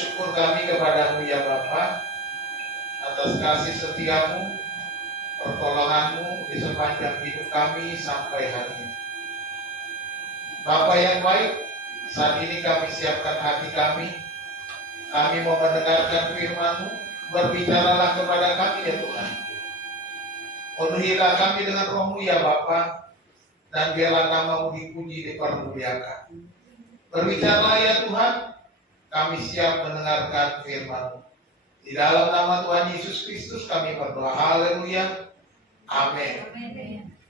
syukur kami kepadamu ya Bapa atas kasih setiamu, pertolonganmu di sepanjang hidup kami sampai hari ini. Bapa yang baik, saat ini kami siapkan hati kami. Kami mau mendengarkan firman-Mu. Berbicaralah kepada kami ya Tuhan. Penuhilah kami dengan Roh-Mu ya Bapa, dan biarlah nama-Mu dipuji, dipermuliakan. Berbicaralah ya Tuhan, kami siap mendengarkan firman-Mu. Di dalam nama Tuhan Yesus Kristus kami berdoa. Haleluya. Amin.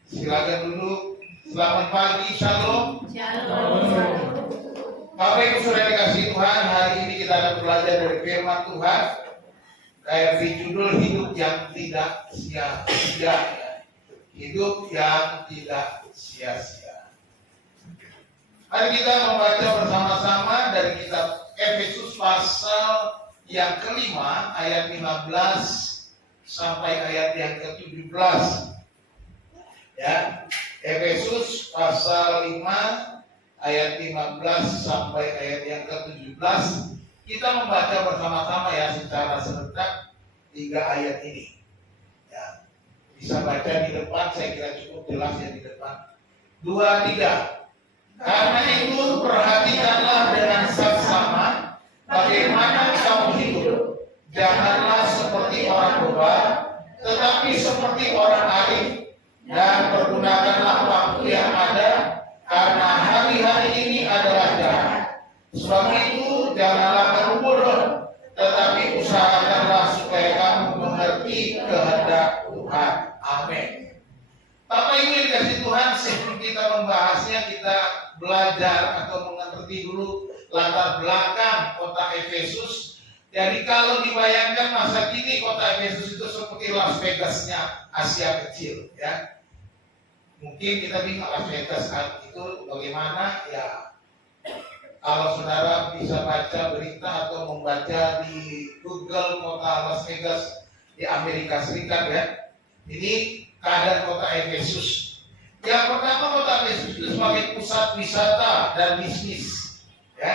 Silakan duduk. Selamat pagi. Shalom. Bapak Ibu Saudara dikasihi Tuhan, hari ini kita akan belajar dari firman Tuhan. Kayak di judul hidup yang tidak sia-sia. Hidup yang tidak sia-sia. Mari kita membaca bersama-sama dari kitab Efesus pasal yang kelima ayat 15 sampai ayat yang ke-17. Ya, Efesus pasal 5 ayat 15 sampai ayat yang ke-17. Kita membaca bersama-sama ya secara serentak 3 ayat ini. Ya, bisa baca di depan, saya kira cukup jelas ya di depan. 2, 3. Karena itu perhatikanlah dengan saksama bagaimana kamu hidup. Janganlah seperti orang bebal, tetapi seperti orang arif, dan pergunakanlah waktu yang ada, karena hari-hari ini adalah jahat. Sebab itu janganlah kamu bodoh, tetapi usahakanlah supaya kamu mengerti kehendak Tuhan. Amin. Bapak Ibu yang dikasihi Tuhan, sebelum kita membahasnya, kita belajar atau mengerti dulu latar belakang kota Efesus. Jadi kalau dibayangkan masa kini kota Efesus itu seperti Las Vegasnya Asia Kecil, ya. Mungkin kita bingung Las Vegas itu bagaimana, ya. Kalau saudara bisa baca berita atau membaca di Google kota Las Vegas di Amerika Serikat, ya. Ini keadaan kota Efesus. Yang pertama, kota Efesus itu sebagai pusat wisata dan bisnis, ya.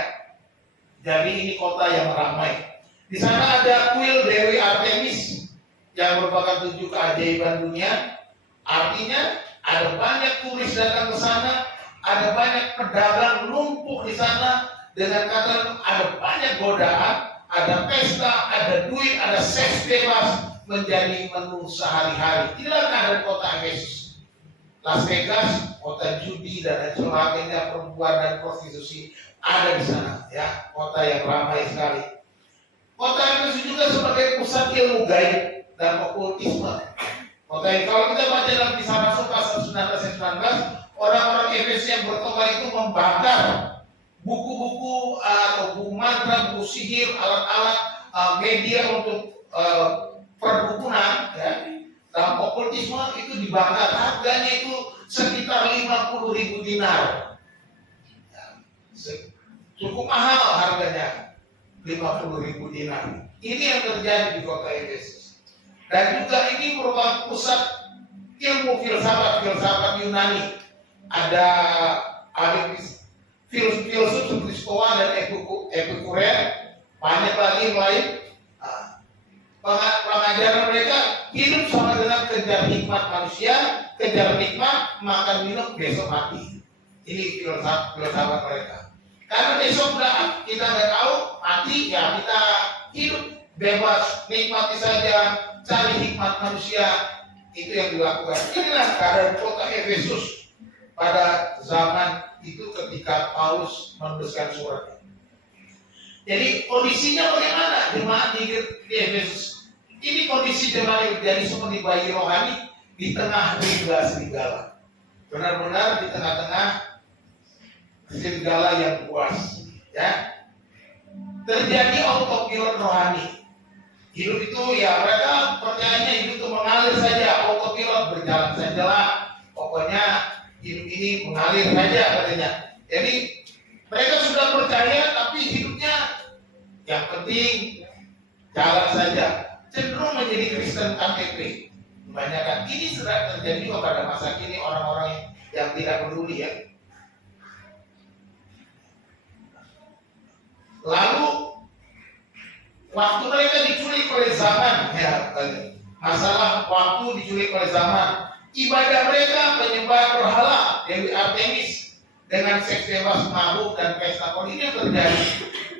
Jadi ini kota yang ramai. Di sana ada kuil Dewi Artemis yang merupakan 7 keajaiban dunia. Artinya ada banyak turis datang ke sana, ada banyak pedagang numpuk di sana. Dengan kata ada banyak godaan, ada pesta, ada duit, ada seks bebas menjadi menu sehari-hari. Inilah keadaan kota Efesus. Las Vegas, kota judi dan sebagainya, perempuan dan prostitusi ada di sana, ya, kota yang ramai sekali. Kota Efesus juga sebagai pusat ilmu gaib dan okultisme. Kota yang kalau kita baca dalam Kisah Rasul pasal 19, orang-orang Efesus yang bertobat itu membakar buku-buku atau buku mantra, buku sihir, alat-alat media untuk perdukunan, ya. Dalam okultisme itu dibakar, harganya itu sekitar 50.000 dinar. Ya, cukup mahal harganya, 50.000 dinar. Ini yang terjadi di kota Efesus. Dan juga ini merupakan pusat ilmu filsafat Yunani. Ada ahli filsuf seperti Stoa dan Epikurean, banyak lagi yang lain. Pengajaran mereka hidup sama dengan kejar nikmat manusia, kejar nikmat, makan minum, besok mati. Ini filsafat mereka. Karena besok kita nggak tahu, mati, ya kita hidup bebas, nikmati saja, cari hikmat manusia. Itu yang dilakukan. Inilah keadaan kota Efesus pada zaman itu ketika Paulus menuliskan suratnya. Jadi kondisinya bagaimana jemaat di Efesus? Ini kondisi jemaat yang jadi seperti bayi rohani di tengah serigala. Benar-benar di tengah-tengah serigala yang puas, ya. Terjadi autopilot rohani. Hidup itu, ya, mereka percayanya hidup itu mengalir saja, autopilot, berjalan sajalah. Pokoknya hidup ini mengalir saja katanya. Jadi mereka sudah percaya tapi hidupnya yang penting jalan saja. Cenderung menjadi Kristen KTP. Kebanyakan ini sudah terjadi pada masa kini, orang-orang yang tidak peduli, ya. Lalu waktu mereka diculik oleh zaman, ya, masalah waktu diculik oleh zaman. Ibadah mereka penyembah berhala Dewi Artemis dengan seks bebas, mabuk dan pesta pon, ini yang terjadi.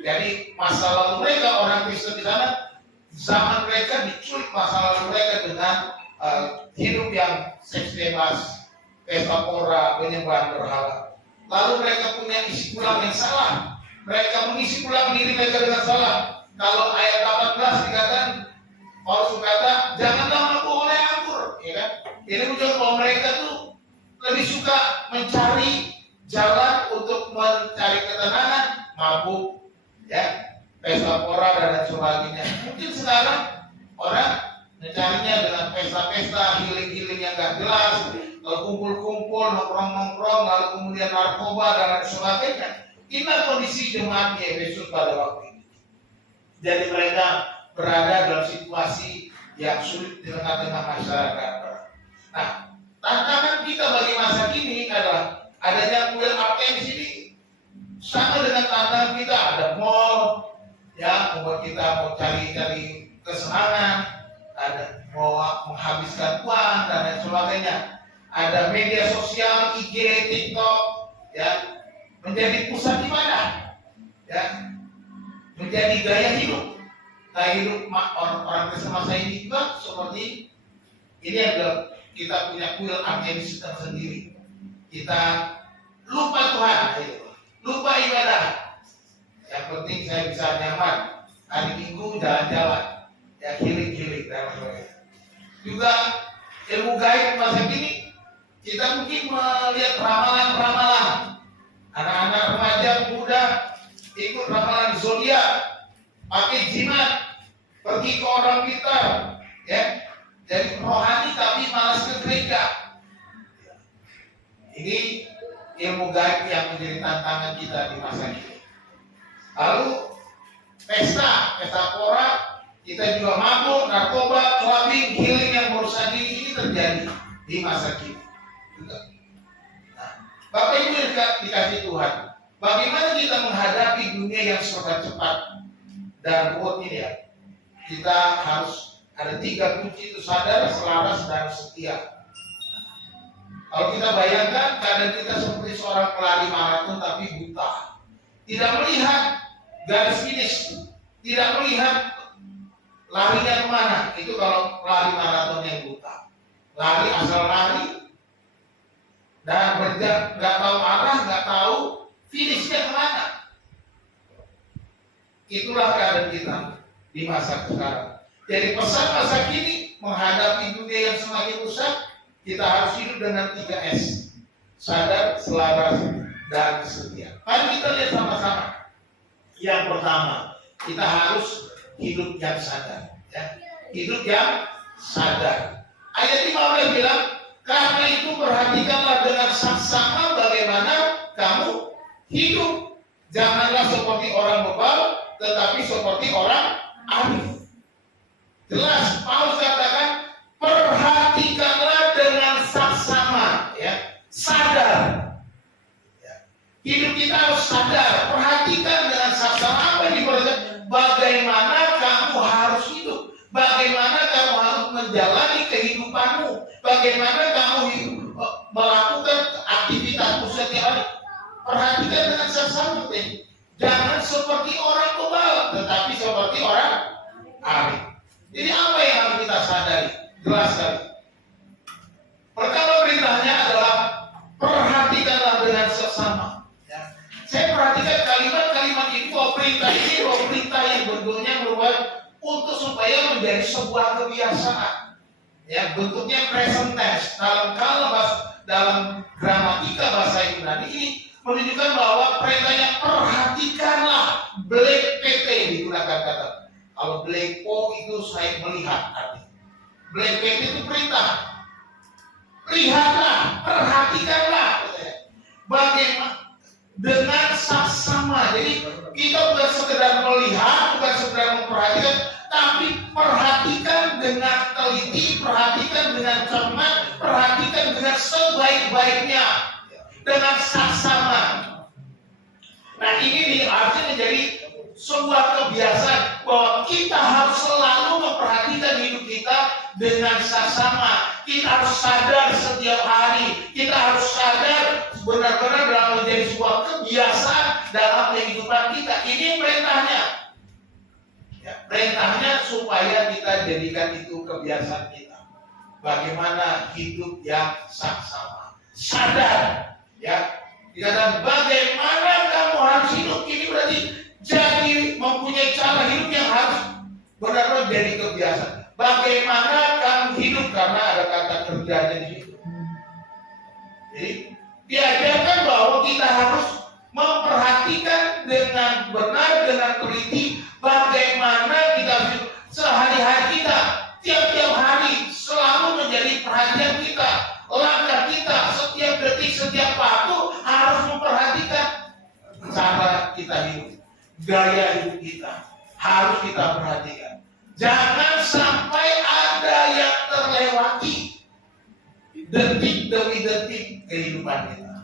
Jadi masa lalu mereka orang Kristen di sana, zaman mereka diculik masa lalu mereka dengan hidup yang seks bebas, pesta pora, penyembahan berhala. Lalu mereka punya isi ulang yang salah. Mereka mengisi ulang diri mereka dengan salah. Kalau ayat 18 dikatakan, Paulus berkata, janganlah mabuk oleh anggur, ya kan? Ini menunjukkan bahwa mereka tuh lebih suka mencari jalan untuk mencari ketenangan, mabuk, ya, pesta pora dan lain sebagainya. Mungkin sekarang orang mencarinya dengan pesta-pesta, healing-healing yang gak jelas, lalu kumpul-kumpul, nongkrong-nongkrong, lalu kemudian narkoba dan lain sebagainya. Inilah kondisi jemaat di Efesus pada waktu ini. Jadi mereka berada dalam situasi yang sulit di tengah-tengah masyarakat. Nah, tantangan kita bagi masa kini adalah adanya kuil Artemis ini sama dengan tantangan kita. Ada mall, ya, membuat kita mau cari-cari kesenangan, ada mau menghabiskan uang dan lain sebagainya. Ada media sosial, IG, TikTok, ya, menjadi pusat ibadah, ya, menjadi gaya hidup. Gaya hidup orang Kristen masa ini juga seperti ini, adalah kita punya kuil Artemis tersendiri. Kita lupa Tuhan, lupa ibadah. Yang penting saya bisa nyaman, hari Minggu jalan-jalan, ya, healing dan sebagainya. Juga ilmu gaib masa kini, kita mungkin melihat ramalan-ramalan. Anak-anak remaja muda ikut ramalan zodiak, pakai jimat, pergi ke orang pintar, ya. Jadi rohani tapi malas ke gereja. Ini ilmu gaib yang menjadi tantangan kita di masa ini. Lalu pesta pora, kita juga mabuk, narkoba, clubbing, healing yang merusak diri, ini terjadi di masa kini. Nah, Bapak Ibu yang dikasih Tuhan, bagaimana kita menghadapi dunia yang serba cepat dan ruwet ini, ya? Kita harus ada 3 kunci itu: sadar, selaras, dan setia. Kalau kita bayangkan keadaan kita seperti seorang pelari maraton tapi buta, tidak melihat garis finish, tidak melihat larinya kemana. Itu kalau pelari maraton yang buta, lari asal lari dan nggak tahu arah, nggak tahu finishnya kemana. Itulah keadaan kita di masa sekarang. Jadi pesan masa kini menghadapi dunia yang semakin rusak, kita harus hidup dengan 3S: sadar, selaras, dan setia. Mari kita lihat sama-sama. Yang pertama, kita harus hidup yang sadar, ya. Hidup yang sadar. Ayat 15 bilang, karena itu perhatikanlah dengan saksama bagaimana kamu hidup. Janganlah seperti orang bebal, tetapi seperti orang arif. Jelas, Paulus katakan, perhatikanlah dengan saksama, ya, sadar. Ya. Hidup kita harus sadar, perhatikan dengan saksama. Apa yang diperhatikan? Bagaimana kamu harus hidup, bagaimana kamu harus menjalani kehidupanmu, bagaimana kamu melakukan aktivitasmu setiap hari. Perhatikan dengan saksama. Jangan seperti orang bebal, tetapi seperti orang arif. Jadi apa yang harus kita sadari? Jelas sekali. Pertama perintahnya adalah perhatikanlah dengan sesama. Ya. Saya perhatikan kalimat-kalimat ini, bahwa perintah yang bentuknya merupakan untuk supaya menjadi sebuah kebiasaan. Ya, bentuknya present tense. Dalam gramatika bahasa Yunani ini menunjukkan bahwa perintahnya perhatikanlah. Black PT digunakan kata. Kalau black po itu saya melihat arti. Black PT itu perintah. Lihatlah, perhatikanlah. Bagaimana dengan saksama. Jadi kita bukan sekedar melihat, bukan sekedar memperhatikan, tapi perhatikan dengan teliti, perhatikan dengan cermat, perhatikan dengan sebaik-baiknya, dengan saksama. Nah ini nih artinya menjadi sebuah kebiasaan bahwa kita harus selalu memperhatikan hidup kita dengan saksama. Kita harus sadar setiap hari. Kita harus sadar benar-benar dalam menjadi sebuah kebiasaan dalam kehidupan kita. Ini perintahnya. Ya, perintahnya supaya kita jadikan itu kebiasaan kita. Bagaimana hidup yang saksama. Sadar. Ya. Dikatakan bagaimana kamu harus hidup. Ini berarti jadi mempunyai cara hidup yang harus benar-benar jadi kebiasaan. Bagaimana kamu hidup, karena ada kata kerjanya di situ. Jadi diajarkan bahwa kita harus memperhatikan dengan benar, dengan teliti bagaimana kita hidup sehari-hari kita, tiap-tiap hari selalu menjadi perhatian kita, langkah kita, setiap detik, setiap waktu harus memperhatikan cara kita hidup. Gaya hidup kita harus kita perhatikan. Jangan sampai ada yang terlewati detik demi detik kehidupan kita.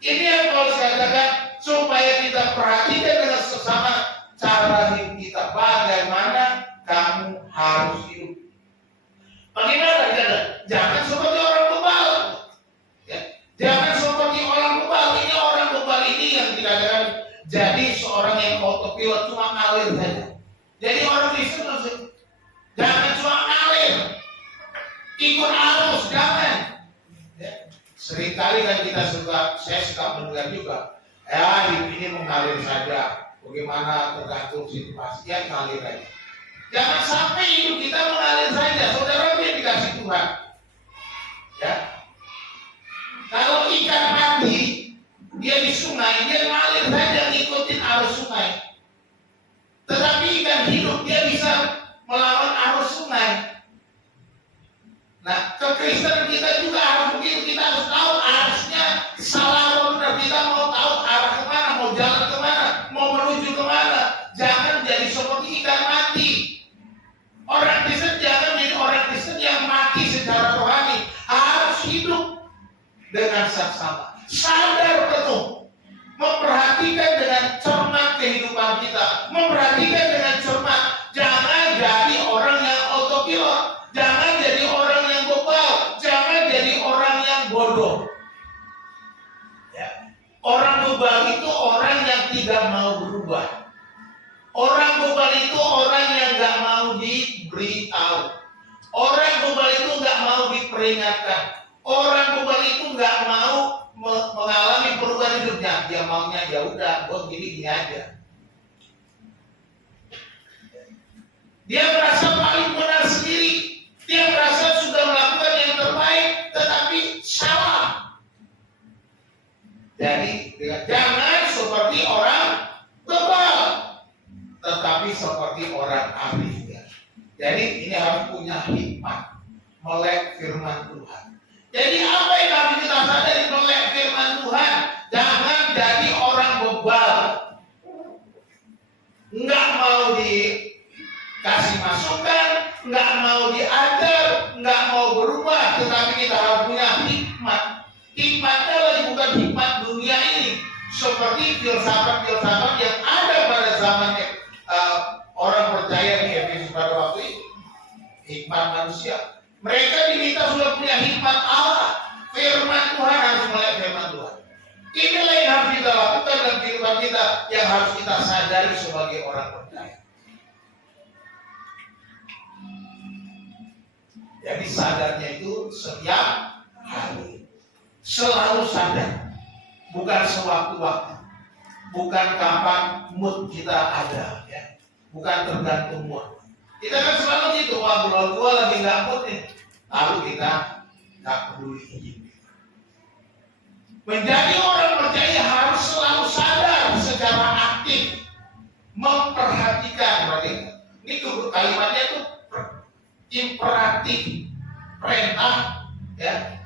Ini yang Paulus katakan supaya kita perhatikan dengan sesama cara hidup kita. Bagaimana kamu harus hidup. Bagaimana kita? Jangan seperti orang bebal. Ya. Jangan seperti orang bebal. Ini orang bebal ini yang dikatakan jadi seorang yang autopilot, cuma ngalir saja. Jadi orang Kristen jangan cuma ngalir, ikut arus, jangan. Ya. Seringkali kan saya suka mendengar juga, hidup ini mengalir saja. Bagaimana tergantung situasi, ya ngalir aja. Jangan sampai hidup kita mengalir saja. Saudara yang dikasih Tuhan. Ya. Kalau ikan mati, dia di sungai, dia ngalir saja ngikutin arus sungai. Tetapi ikan hidup dia bisa melawan arus sungai. Nah, kekristenan kita juga harus begitu. Kita harus tahu arusnya salah atau benar. Kita mau tahu arah kemana, mau jalan kemana, mau menuju kemana. Jangan jadi seperti ikan mati. Orang Kristen jangan menjadi orang Kristen yang mati secara rohani. Harus hidup dengan saksama. Sadar penuh, memperhatikan dengan cermat kehidupan kita, memperhatikan dengan cermat. Jangan jadi orang yang autopilot, jangan jadi orang yang bebal, jangan jadi orang yang bodoh. Ya. Orang bebal itu orang yang tidak mau berubah. Orang bebal itu orang yang nggak mau diberitahu. Orang bebal itu nggak mau diperingatkan. Orang bebal itu nggak mau mengalami perubahan hidupnya. Dia maunya ya udah, gue gini aja. Dia merasa paling benar sendiri. Dia merasa sudah melakukan yang terbaik, tetapi salah. Jadi jangan seperti orang bebal, tetapi seperti orang arif. Jadi ini harus punya hikmat, melek firman Tuhan. Jadi apa yang harus kita sadari melek firman Tuhan? Jangan jadi orang bebal, nggak mau dikasih masukan, nggak mau diajar, nggak mau berubah. Tetapi kita harus punya hikmat. Hikmatnya lagi bukan hikmat dunia ini, seperti filsafat-filsafat yang ada pada zaman orang percaya di Efesus pada waktu itu. Hikmat manusia. Mereka diminta sudah punya hikmat Allah. Firman Tuhan harus melek firman Tuhan. Inilah yang harus kita lakukan dalam kehidupan kita, yang harus kita sadari sebagai orang percaya. Jadi sadarnya itu setiap hari. Selalu sadar. Bukan sewaktu-waktu. Bukan kapan mood kita ada. Ya. Bukan tergantung mood. Kita kan selalu gitu, wah gua lagi nggak mood nih. Lalu kita nggak peduli. Menjadi orang percaya harus selalu sadar secara aktif, memperhatikan. Berarti ini kalimatnya itu imperatif, perintah, ya.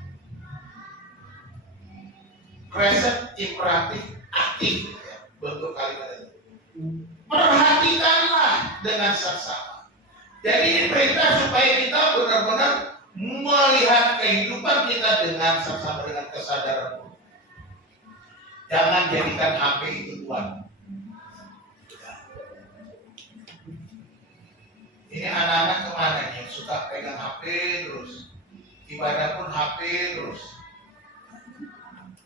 Present imperatif aktif, ya, bentuk kalimat itu. Perhatikanlah dengan saksama. Jadi ini perintah supaya kita benar-benar melihat kehidupan kita dengan saksama, dengan kesadaran. Jangan jadikan HP itu Tuhan. Ini anak-anak kemana nih yang suka pegang HP terus, ibadah pun HP terus.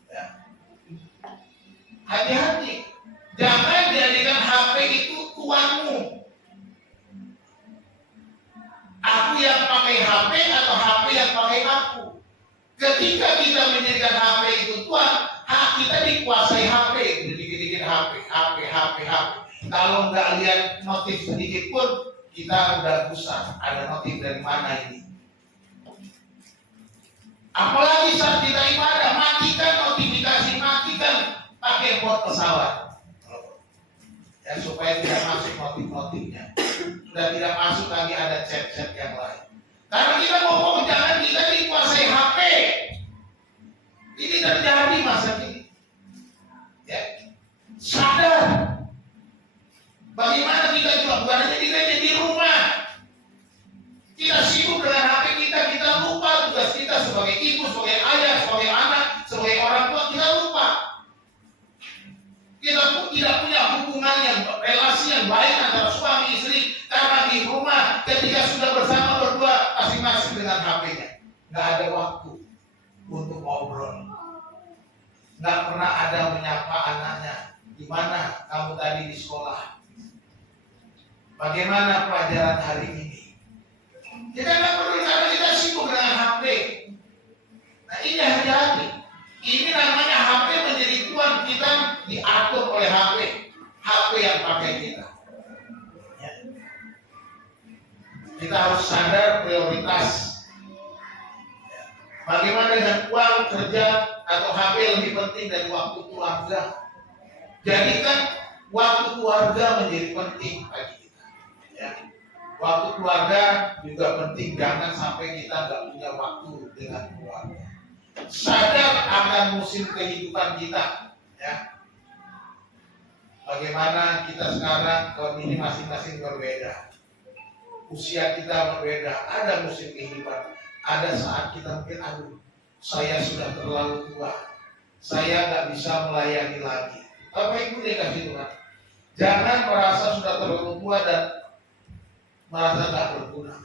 Ya. Hati-hati, jangan jadikan HP itu tuanmu. Aku yang pakai HP atau HP yang pakai aku. Ketika kita menjadikan HP itu tuan, kita dikuasai HP, dikit-dikit HP. Kalau nggak lihat notif sedikit pun, kita udah gusar. Ada notif dari mana ini? Apalagi saat kita ibadah, matikan notifikasi, matikan pakai mode pesawat. Ya, supaya tidak masuk notif-notifnya. Sudah tidak masuk lagi ada chat-chat yang lain. Karena kita ngomong jangan kita dikuasai HP. Ini terjadi masa ini. Ya. Sadar. Bagaimana kita juga bukan hanya kita di rumah. Kita sibuk dengan HP kita lupa tugas kita sebagai ibu, sebagai ayah, sebagai anak, sebagai orang tua, kita lupa. Kita pun tidak punya hubungan yang relasi yang baik antara suami istri karena di rumah ketika sudah bersama berdua masing-masing dengan HP-nya. Nggak ada waktu untuk ngobrol. Nggak pernah ada menyapa anaknya. Di mana kamu tadi di sekolah? Bagaimana pelajaran hari ini? Kita nggak perlu karena kita sibuk dengan HP. Nah ini hati-hati. Ini namanya HP menjadi tuan kita diatur oleh HP. HP yang pakai kita. Ya. Kita harus sadar prioritas. Ya. Bagaimana dengan uang kerja atau HP lebih penting dari waktu keluarga? Jadikan waktu keluarga menjadi penting bagi kita. Ya. Waktu keluarga juga penting, jangan sampai kita nggak punya waktu dengan keluarga. Sadar akan musim kehidupan kita, ya. Bagaimana kita sekarang, kalau ini masing-masing berbeda. Usia kita berbeda, ada musim kehidupan. Ada saat kita mungkin, aduh, saya sudah terlalu tua, saya nggak bisa melayani lagi. Bapak Ibu dikasih Tuhan, jangan merasa sudah terlalu tua dan merasa tak berguna.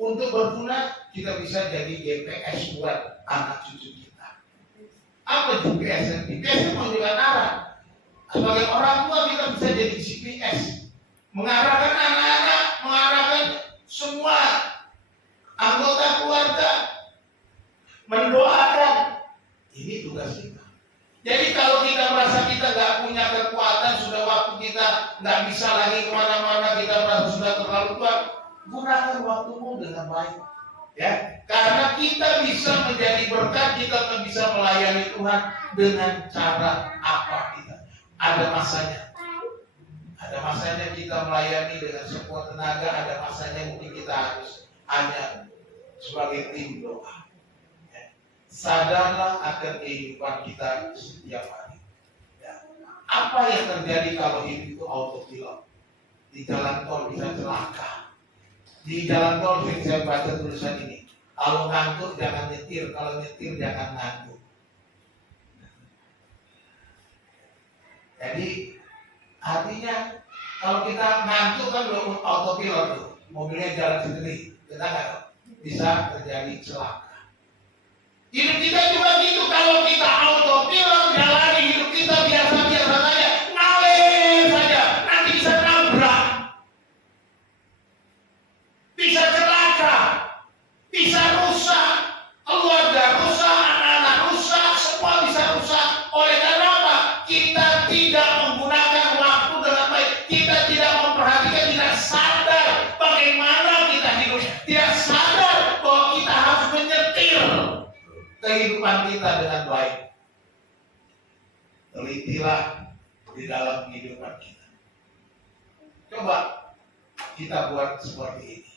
Untuk berguna, kita bisa jadi GPS buat anak cucu kita. Apa GPS? GPS menunjukkan arah. Sebagai orang tua kita bisa jadi GPS, mengarahkan anak-anak, mengarahkan semua anggota keluarga, mendoakan. Ini tugas kita. Jadi kalau kita merasa kita nggak punya kekuatan, sudah waktu kita nggak bisa lagi kemana-mana, kita merasa sudah terlalu tua, gunakan waktumu dengan baik. Ya, karena kita bisa menjadi berkat, kita bisa melayani Tuhan dengan cara apa kita. Ada masanya. Ada masanya kita melayani dengan sekuat tenaga, ada masanya mungkin kita harus hanya sebagai tim doa. Sadarlah akan kehidupan kita setiap hari. Ya. Apa yang terjadi kalau hidup itu autopilot? Di jalan tol bisa celaka. Di jalan tol saya baca tulisan ini. Kalau ngantuk jangan nyetir, kalau nyetir jangan ngantuk. Jadi artinya kalau kita ngantuk kan belum autopilot tuh, mobilnya jalan sendiri, kita nggak bisa terjadi celaka. Hidup kita juga gitu, kalau kita autopilot jalani hidup kita biasa-biasa saja, ngalir saja, nanti bisa nabrak, bisa celaka, bisa rusak, keluarga rusak, anak-anak rusak, semua bisa rusak. Oleh karena apa? Kita tidak menggunakan waktu dengan baik, kita tidak memperhatikan, tidak sadar bagaimana kita hidup, tidak sadar bahwa kita harus menyetir kehidupan kita dengan baik. Telitilah di dalam kehidupan kita. Coba kita buat seperti ini.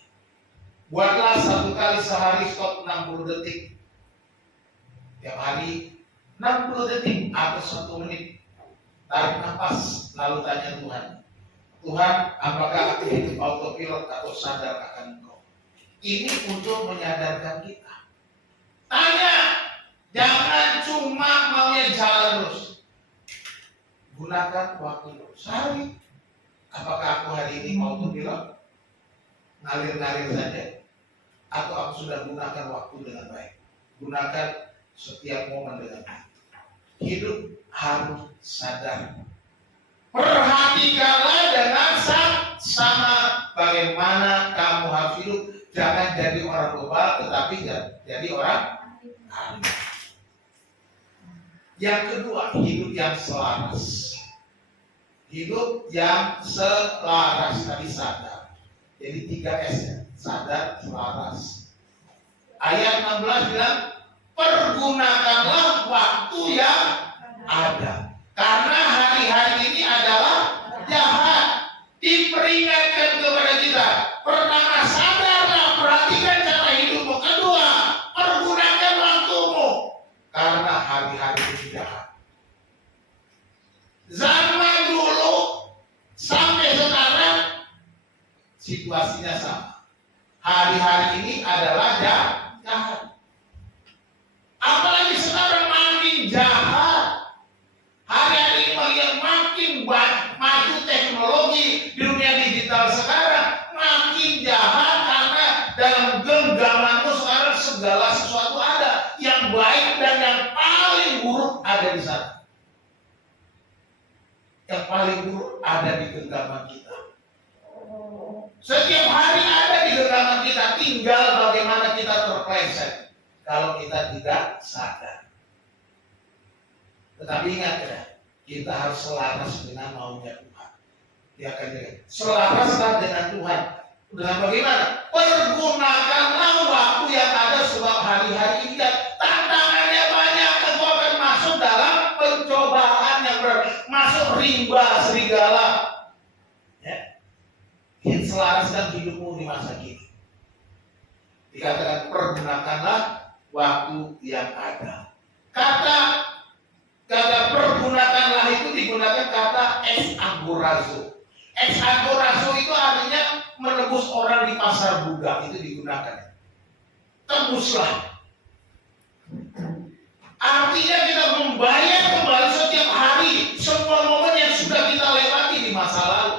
Buatlah satu kali sehari stop 60 detik. Tiap hari 60 detik atau 1 menit. Tarik nafas lalu tanya Tuhan. Tuhan, apakah aku hidup autopilot atau sadar akan Engkau? Ini untuk menyadarkan kita. Tanya, jangan cuma maunya jalan terus. Gunakan waktu sehari. Apakah aku hari ini autopilot? ngalir-ngalir saja, atau aku sudah gunakan waktu dengan baik? Gunakan setiap momen dengan baik. Hidup harus sadar. Perhatikanlah dengan sama bagaimana kamu harus hidup. Jangan jadi orang bebal, tetapi jadi orang alim. Yang kedua, hidup yang selaras. Hidup yang selaras, tadi sadar. Jadi 3S ya, sadar, selaras. Ayat 16 bilang, pergunakanlah waktu yang ada. Karena hari-hari ini adalah jahat. Diperingatkan kepada kita. Pertama, sadarlah, perhatikan cara hidupmu. Kedua, pergunakan waktumu. Karena hari-hari ini jahat. Zaman dulu sampai sekarang situasinya sama. Hari-hari ini adalah jahat. Apalagi sekarang makin jahat. Hari-hari ini makin maju teknologi di dunia digital sekarang, makin jahat karena dalam genggamanmu sekarang segala sesuatu ada. Yang baik dan yang paling buruk ada di sana. Yang paling buruk ada di genggaman kita. Setiap hari ada di genggaman kita, tinggal bagaimana kita terpleset kalau kita tidak sadar. Tetapi ingat ya, kita harus selaras dengan maunya Tuhan. Dia akan jaga. Selaraslah dengan Tuhan. Dengan bagaimana? Pergunakanlah waktu yang ada sebab hari-hari ini tantangannya banyak. Engkau akan masuk dalam pencobaan yang berat, masuk rimba serigala. Ya. Selaraskan hidupmu di masa kini. Dikatakan pergunakanlah waktu yang ada. Kata pergunakanlah itu digunakan kata ex-agorazo. Ex-agorazo itu artinya menebus orang di pasar budak, itu digunakan. Tebuslah. Artinya kita membayar kembali setiap hari semua momen yang sudah kita lewati di masa lalu.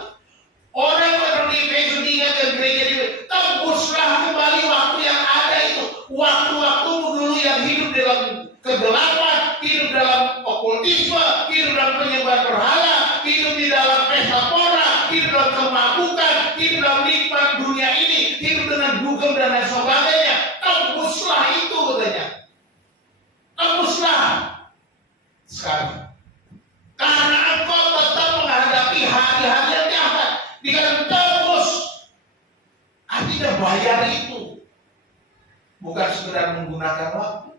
Orang seperti Efesus diingatkan gereja ini, tebuslah kembali waktu yang ada itu. Waktu-waktumu dulu yang hidup dalam kegelapan, hidup dalam okultisme, hidup dalam penyembahan berhala, hidup di dalam pesta pora, hidup dalam kemabukan, hidup dalam nikmat dunia ini, hidup dengan dugem dan lain sebagainya. Tebuslah itu katanya. Tebuslah sekarang. Karena engkau tetap menghadapi hari-hari yang jahat. Dikatakan tebus. Artinya bayar itu. Bukan sekedar menggunakan waktu.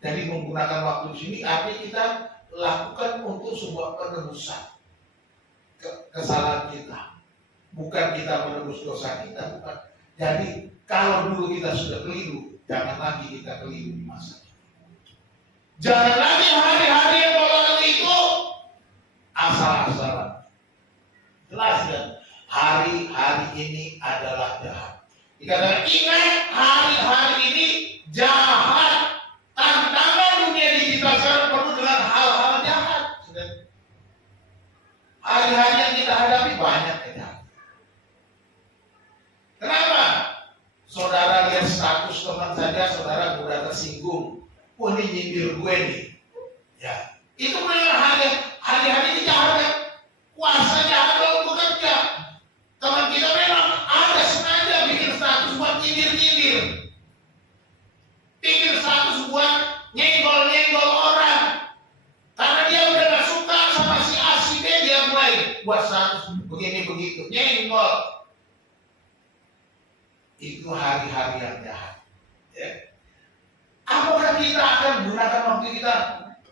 Jadi menggunakan waktu di sini artinya kita lakukan untuk sebuah penebusan kesalahan kita. Bukan kita menebus dosa kita, bukan. Jadi kalau dulu kita sudah keliru, jangan lagi kita keliru di masa ini. Jangan lagi hari-hari yang lalu itu asal-asalan. Jelas kan? Hari-hari ini adalah jahat. Dikatakan ingat hari-hari ini jahat. Tantangan dunia digital sekarang penuh dengan hal-hal jahat. Hari-hari yang kita hadapi banyak kejahatan. Kenapa? Saudara lihat status teman saja, saudara mudah tersinggung. Oh ini nyindir gue nih. Ya, itu memang hari-hari ini jahat kan? Kuasa jahat kalau bekerja. Teman kita memang ada sengaja bikin status buat nyindir-nyindir. Bikin status buat nyenggol-nyenggol orang. Karena dia udah gak suka sama si A, si B, dia mulai buat status begini begitu, nyenggol. Itu hari-hari yang jahat. Ya. Apakah kita akan gunakan waktu kita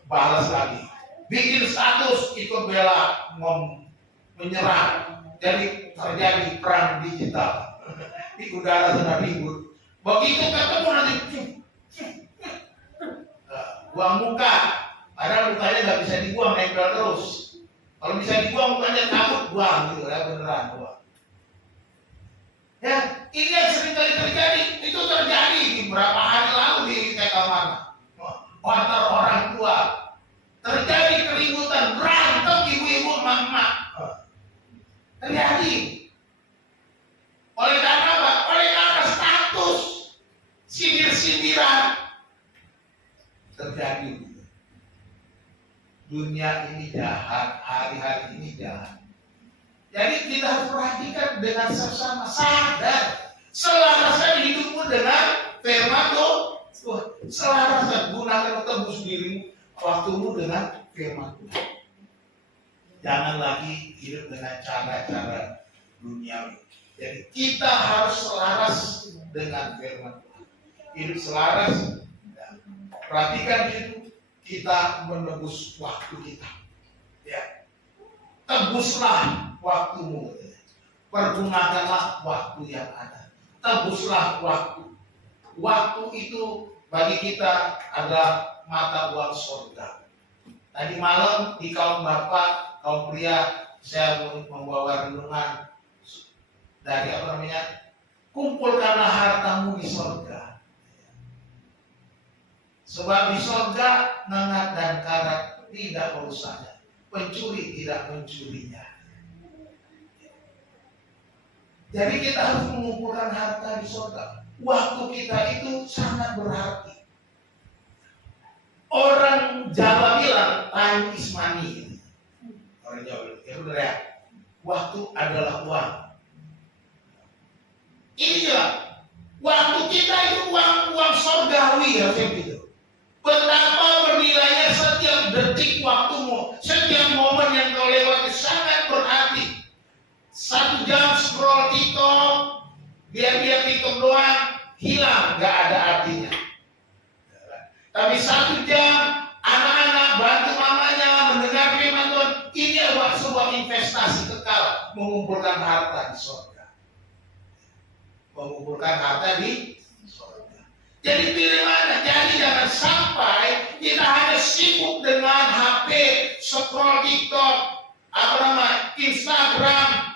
balas lagi? Bikin status ikut bela menyerang. Jadi terjadi perang digital. Di udara sedang ribut. Begitu ketemu nanti buang muka. Padahal mukanya nggak bisa dibuang, nempel terus. Kalau bisa dibuang mukanya cabut, buang gitu ya, beneran buang. Ya, ini yang sering kali terjadi. Itu terjadi di beberapa hari lalu di TK mana. Antar orang tua. Terjadi keributan, berantem ibu-ibu, emak-emak. Terjadi. Oleh karena apa? sindiran terjadi. Dunia ini jahat, hari-hari ini jahat. Jadi kita harus perhatikan dengan sesama, sadar selaraskan hidupmu dengan firman Tuhan. Selaraskan, gunakan tebus dirimu, waktumu dengan firman Tuhan. Jangan lagi hidup dengan cara-cara duniawi. Jadi kita harus selaras dengan firman Tuhan. Hidup selaras. Perhatikan itu, kita menebus waktu kita. Ya. Tebuslah waktumu. Pergunakanlah waktu yang ada. Tebuslah waktu. Waktu itu bagi kita adalah mata uang surga. Tadi malam di kaum bapak, kaum pria, saya membawa renungan dari kumpulkanlah hartamu di surga. Sebab di surga nangat dan karat tidak merusaknya, pencuri tidak mencurinya. Jadi kita harus mengumpulkan harta di surga. Waktu kita itu sangat berarti. Orang Jawa bilang time is money. Orang Jawa bilang, ya benar ya. Waktu adalah uang. Inilah waktu kita itu uang surgawi ya gitu. Betapa bernilainya setiap detik waktumu, setiap momen yang kau lewati sangat berarti. 1 jam scroll TikTok, biar TikTok doang, hilang, gak ada artinya. Tapi 1 jam anak-anak bantu mamanya mendengar firman Tuhan, ini adalah sebuah investasi kekal, mengumpulkan harta di surga. Mengumpulkan harta di surga. Jadi pilih mana? Jadi jangan sampai kita hanya sibuk dengan HP, scroll TikTok, Instagram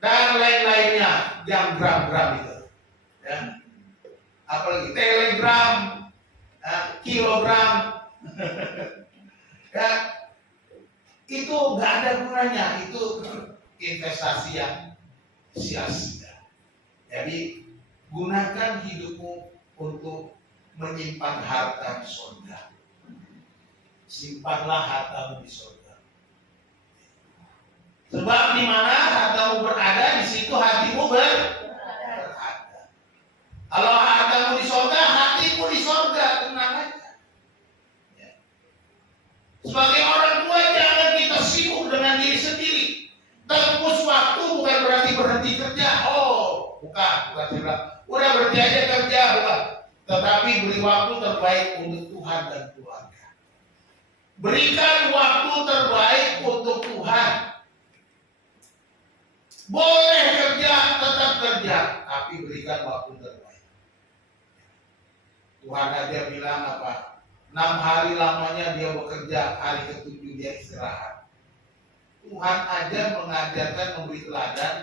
dan lain-lainnya, yang gram-gram itu. Ya. Apalagi Telegram, kilogram, ya, itu nggak ada gunanya, itu investasi yang sia-sia. Jadi gunakan hidupmu untuk menyimpan harta di surga. Simpanlah hartamu di surga. Sebab di mana hartamu berada, di situ hatimu berada. Kalau hartamu di surga, hatimu di surga, tenang aja. Ya. Sebagai orang tua jangan kita sibuk dengan diri sendiri. Tebus waktu bukan berarti berhenti kerja. Oh, bukan saya bilang. Udah berhenti aja kerja, bukan. Tetapi beri waktu terbaik untuk Tuhan dan keluarga. Berikan waktu terbaik untuk Tuhan. Boleh kerja, tetap kerja, tapi berikan waktu terbaik. Tuhan aja bilang apa? 6 hari lamanya dia bekerja, hari ke-7 dia istirahat. Tuhan aja mengajarkan, memberi teladan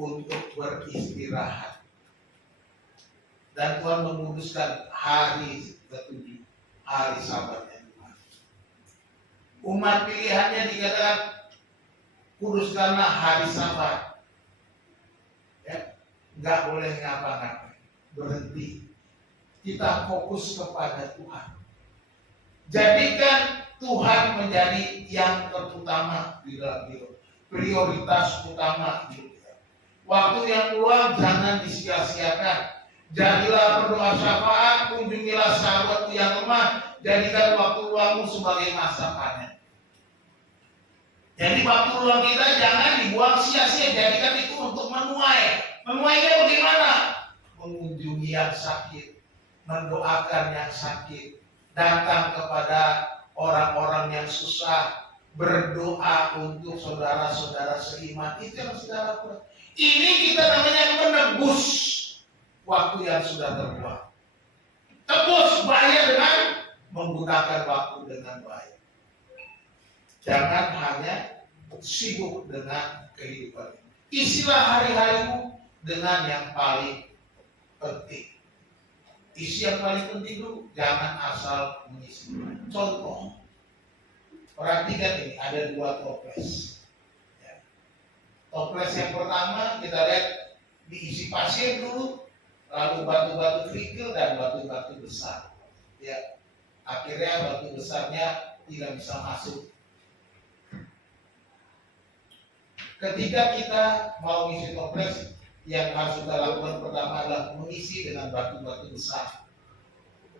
untuk beristirahat. Dan Tuhan menguduskan hari ke-7, hari Sabatnya Tuhan. Umat pilihannya dikatakan, kuduskanlah hari Sabat. Ya, nggak boleh ngapa-ngapain, berhenti. Kita fokus kepada Tuhan. Jadikan Tuhan menjadi yang terutama di dalam hidup, prioritas utama hidup kita. Waktu yang luang jangan disia-siakan. Jadilah berdoa syafaat, kunjungilah sahabatmu yang lemah, jadikan waktu luangmu sebagai masa panen. Jadi waktu luang kita jangan dibuang sia-sia, jadikan itu untuk menuai. Menuainya bagaimana? Mengunjungi yang sakit, mendoakan yang sakit, datang kepada orang-orang yang susah, berdoa untuk saudara-saudara seiman. Itu yang saudara lakukan. Ini kita namanya menebus waktu yang sudah terbuang. Tebus, bayar dengan menggunakan waktu dengan baik. Jangan hanya sibuk dengan kehidupan. Isilah hari-harimu dengan yang paling penting. Isi yang paling penting dulu, jangan asal mengisi. Contoh, perhatikan ini, ada 2 toples. Ya. Toples yang pertama kita lihat diisi pasir dulu, lalu batu-batu kerikil dan batu-batu besar. Ya, akhirnya batu besarnya tidak bisa masuk. Ketika kita mau mengisi toples, yang harus kita lakukan pertama adalah mengisi dengan batu-batu besar.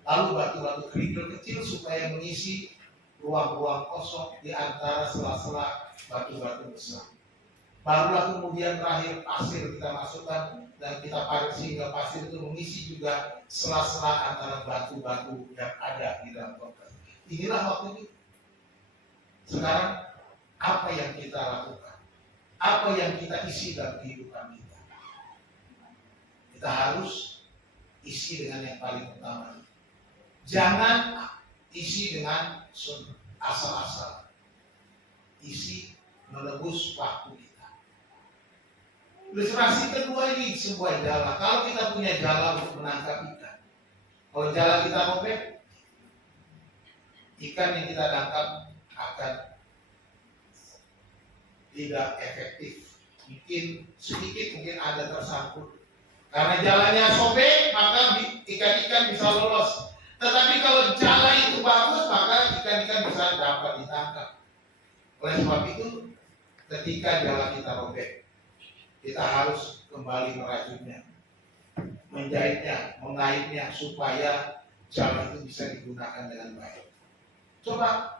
Lalu batu-batu kerikil kecil supaya mengisi ruang-ruang kosong di antara sela-sela batu-batu besar. Barulah kemudian terakhir pasir kita masukkan dan kita parit sehingga pasir itu mengisi juga sela-sela antara batu-batu yang ada di dalam toples. Inilah waktu ini. Sekarang apa yang kita lakukan? Apa yang kita isi dalam kehidupan kita? Kita harus isi dengan yang paling utama. Jangan isi dengan asal-asal. Isi menebus waktu kita. Ilustrasi kedua ini sebuah jala. Kalau kita punya jala untuk menangkap ikan, kalau jala kita robek, ikan yang kita tangkap akan tidak efektif. Mungkin sedikit mungkin ada tersangkut. Karena jalannya sobek, maka ikan-ikan bisa lolos. Tetapi kalau jala itu bagus, maka ikan-ikan bisa dapat ditangkap. Oleh sebab itu, ketika jala kita robek, kita harus kembali merajutnya, menjahitnya, mengaitnya supaya jala itu bisa digunakan dengan baik. Coba,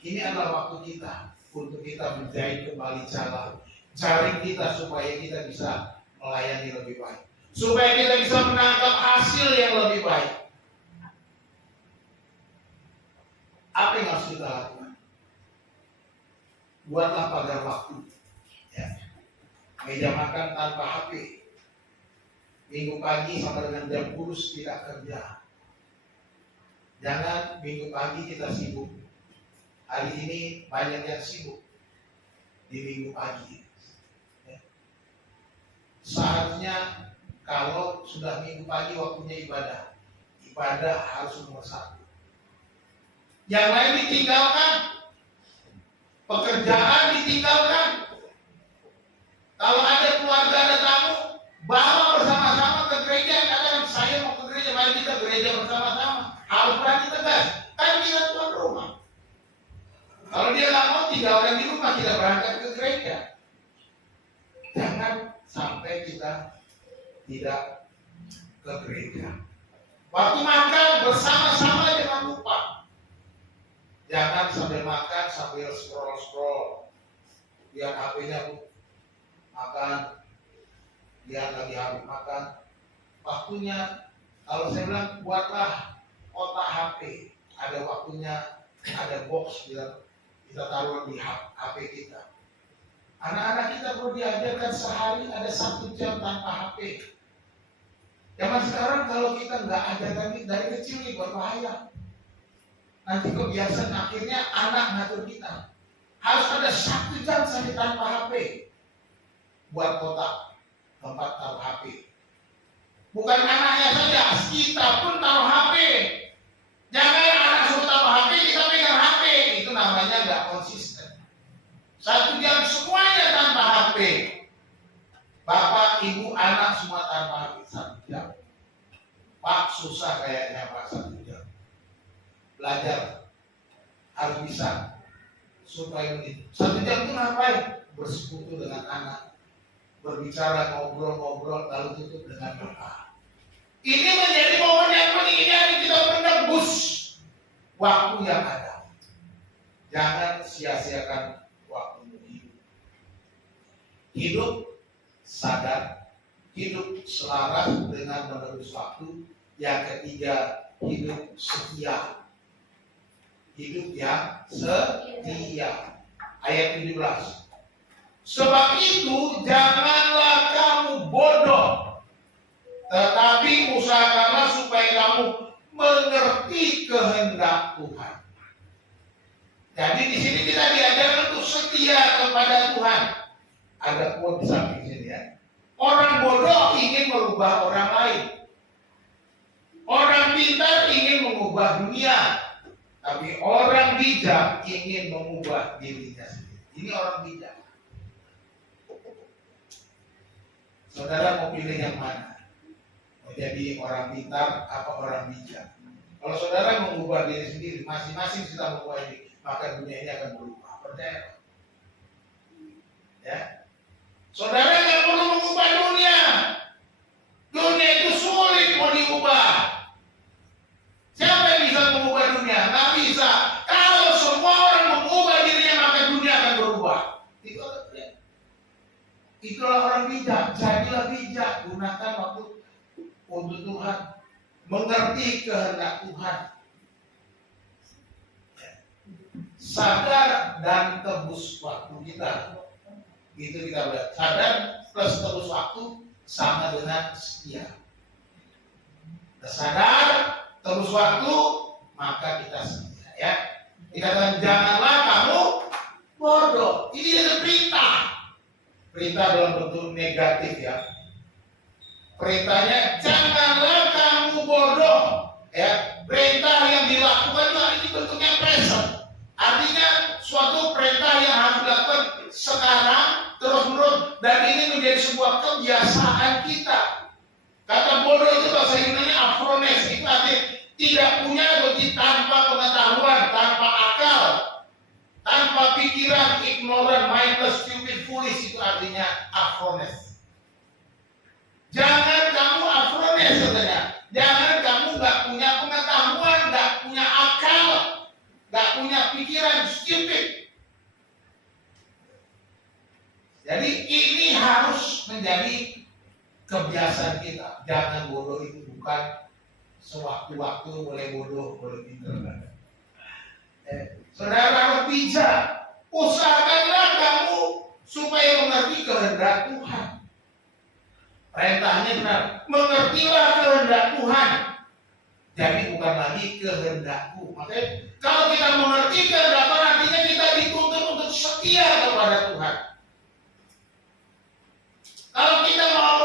ini adalah waktu kita untuk kita menjahit kembali jaring kita supaya kita bisa melayani lebih baik, supaya kita bisa menangkap hasil yang lebih baik. Apa yang harus kita lakukan? Buatlah pagar waktu. Ya. Meja makan tanpa HP. Minggu pagi sampai dengan jam kurus tidak kerja. Jangan minggu pagi kita sibuk. Hari ini banyak yang sibuk di minggu pagi. Ya. Saatnya kalau sudah minggu pagi waktunya ibadah. Ibadah harus nomor satu. Yang lain ditinggalkan. Pekerjaan ditinggalkan. Kalau ada keluarga, ada tamu, bawa bersama-sama ke gereja. Katakan saya mau ke gereja, mari kita gereja bersama-sama. Harus berani tegas. Kan kita tuan rumah. Kalau dia nggak mau tinggalkan di rumah, tidak berangkat ke gereja. Jangan sampai kita tidak ke gereja. Waktu makan bersama-sama jangan lupa. Jangan sambil makan sambil scroll. Lihat HP-nya makan. Lihat lagi habis makan. Waktunya, kalau saya bilang buatlah kotak HP. Ada waktunya, ada box biar kita taruh di HP kita. Anak-anak kita perlu diajarkan sehari ada 1 jam tanpa HP. Zaman sekarang kalau kita nggak ajarkan dari kecil ini berbahaya. Nanti kebiasaan akhirnya anak ngatur kita. Harus ada 1 jam saja tanpa HP. Buat kotak tempat taruh HP. Bukan anaknya saja, kita pun taruh HP. Jangan anak suruh taruh HP, kita pegang HP. Itu namanya nggak konsisten. 1 jam semuanya tanpa HP. Bapak, ibu, anak semua tanpa HP 1 jam. Pak, susah kayaknya Pak 1 jam. Belajar harus bisa supaya begitu. 1 jam itu ngapain? Bersekutu dengan anak, berbicara, ngobrol, lalu tutup dengan doa. Ini menjadi momen yang penting. Ini hari kita menebus waktu yang ada. Jangan sia-siakan waktu hidup. Hidup sadar, hidup selaras dengan menebus waktu. Yang ketiga, hidup setia. Hidup yang setia. Ayat 17. Sebab itu janganlah kamu bodoh, tetapi usahakanlah supaya kamu mengerti kehendak Tuhan. Jadi di sini kita diajarkan untuk setia kepada Tuhan. Ada quote di samping sini ya. Orang bodoh ingin merubah orang lain. Orang pintar ingin mengubah dunia. Tapi orang bijak ingin mengubah dirinya sendiri. Ini orang bijak. Saudara mau pilih yang mana? menjadi orang pintar apa orang bijak. Kalau saudara mengubah diri sendiri, masing-masing kita mengubah diri, maka dunia ini akan berubah. Percaya? Ya, saudara nggak perlu mengubah dunia. Dunia itu sulit mau diubah. Siapa yang bisa mengubah dunia? Nggak bisa. Kalau semua orang mengubah dirinya, maka dunia akan berubah. Itulah orang bijak. Jadilah bijak. Gunakan waktu untuk Tuhan. Mengerti kehendak Tuhan. Sadar dan tebus waktu kita. Itu kita lihat. Sadar plus tebus waktu sama dengan setia. Sadar, tebus waktu, maka kita setia. Ya. Dikatakan janganlah kamu bodoh. Ini adalah perintah. Perintah dalam bentuk negatif ya. Perintahnya janganlah kamu bodoh. Ya. Perintah yang dilakukan ini bentuknya present. Artinya suatu perintah yang harus dilakukan sekarang terus-menerus, dan ini menjadi sebuah kebiasaan kita. Kata bodoh itu bahasa Yunani afrones, itu artinya tidak punya atau tanpa pengetahuan, tanpa akal, tanpa pikiran, ignorant, mindless, stupid, foolish, itu artinya afrones. Jangan kamu afrones katanya. Jangan kamu nggak punya pengetahuan, nggak punya akal, nggak punya pikiran, stupid. Jadi ini harus menjadi kebiasaan kita. Jangan bodoh itu bukan sewaktu-waktu boleh bodoh, boleh pintar. Saudara harus bijak. Usahakanlah kamu supaya mengerti kehendak Tuhan. Perintahnya benar. Mengertilah kehendak Tuhan. Jadi bukan lagi kehendakku. Makanya kalau kita mengerti kehendak Tuhan, artinya kita dituntut untuk setia kepada Tuhan. Kalau kita mau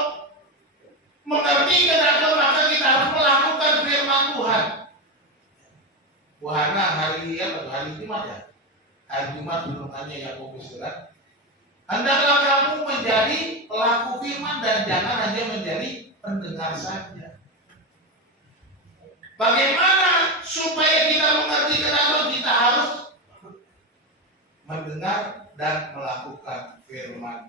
mengerti kehendak Tuhan, maka kita harus melakukan firman Tuhan. Wahana hari Jumat ya. Hari Jumat renungannya Yakobus kan. Hendaklah kamu menjadi pelaku firman dan jangan hanya menjadi pendengar saja. Bagaimana supaya kita mengerti kehendak Tuhan? Kita harus mendengar dan melakukan firman.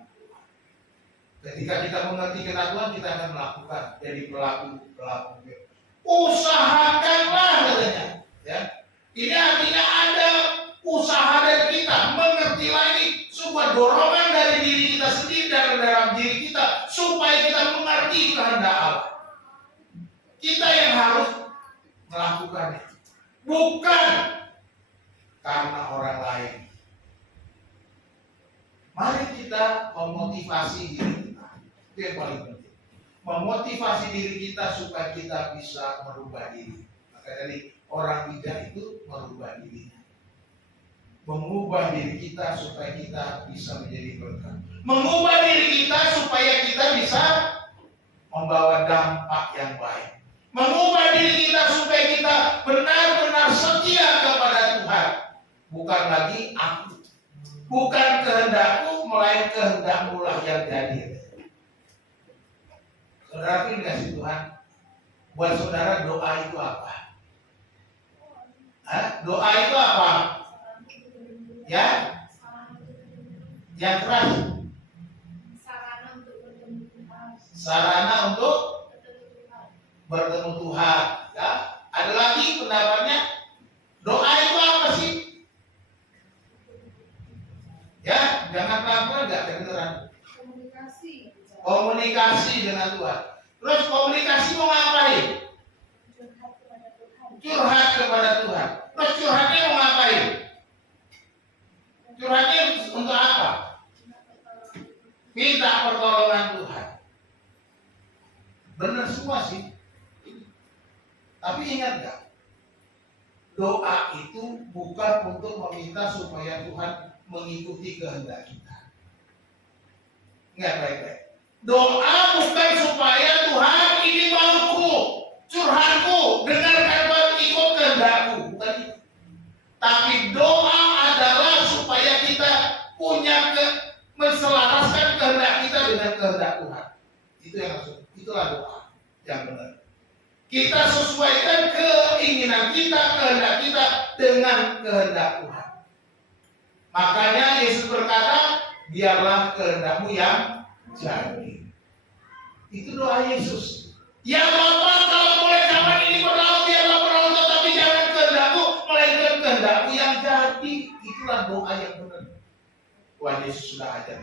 Ketika kita mengerti kehendak Tuhan, kita akan melakukan jadi pelaku. Usahakanlah katanya, ya. Ini artinya ada usaha dari kita, mengertilah ini sebuah dorongan dari diri kita sendiri dan dalam diri kita supaya kita mengerti kehendak Allah. Kita yang harus melakukannya, bukan karena orang lain. Mari kita memotivasi diri kita. Itu yang paling penting. Memotivasi diri kita supaya kita bisa merubah diri. Maka dari orang bijak itu merubah dirinya. Mengubah diri kita supaya kita bisa menjadi berkat. Mengubah diri kita supaya kita bisa membawa dampak yang baik. Mengubah diri kita supaya kita benar-benar setia kepada Tuhan. Bukan lagi aku. Bukan kehendakku, melainkan kehendak-Mu lah yang jadi. Saudara pilih kasih Tuhan. Buat saudara doa itu apa? Doa itu apa? Ya? Yang keras. Sarana untuk bertemu Tuhan. Ya? Ada lagi pendapatnya. Doa itu apa sih? Ya, jangan pelan-pelan, nggak kedengeran. Komunikasi dengan Tuhan. Terus komunikasi mau ngapain? Curhat kepada Tuhan. Terus curhatnya mau ngapain? Curhatnya untuk apa? Minta pertolongan Tuhan. Benar semua sih. Tapi ingat gak? Doa itu bukan untuk meminta supaya Tuhan mengikuti kehendak kita. Ingat baik-baik. Doa bukan supaya Tuhan ini mauku, curhatku, dengarkan Tuhan ikut kehendakku. Bukan itu. Tapi doa adalah supaya kita punya menselaraskan kehendak kita dengan kehendak Tuhan. Itu yang maksud. Itulah doa. yang benar. Kita sesuaikan keinginan kita, kehendak kita dengan kehendak Tuhan. Makanya Yesus berkata, biarlah kehendakmu yang jadi. Itu doa Yesus. Ya Bapa, kalau mulai zaman ini berlalu, biarlah berlalu, tetapi jangan kehendakmu, melainkan kehendakmu yang jadi. Itulah doa yang benar. Tuhan Yesus sudah ajar.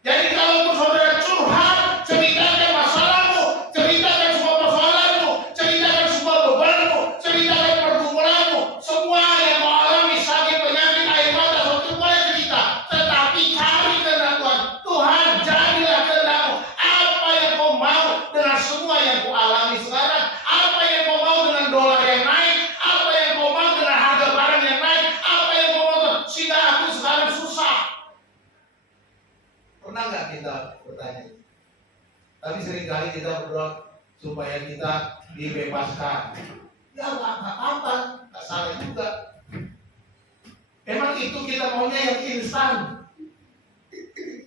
Jadi kalau saudara curhat, ceritakan masalahmu, ceritakan semua persoalanmu, ceritakan semua bebanmu, ceritakan pergumulanmu, semua yang mau alami sakit, penyakit, air mata, seperti boleh cerita. Tetapi cari kehendak Tuhan. Tuhan, jadilah kehendakmu. Apa yang kau mau dengan semua yang kau alami sekarang? Apa yang kau mau dengan dolar yang naik? Apa yang kau mau dengan harga barang yang naik? Apa yang kau mau sehingga aku sekarang susah? Pernah nggak kita bertanya? Tapi seringkali kita berdoa supaya kita dibebaskan. Ya nggak apa-apa, nggak salah juga. Memang itu kita maunya yang instan.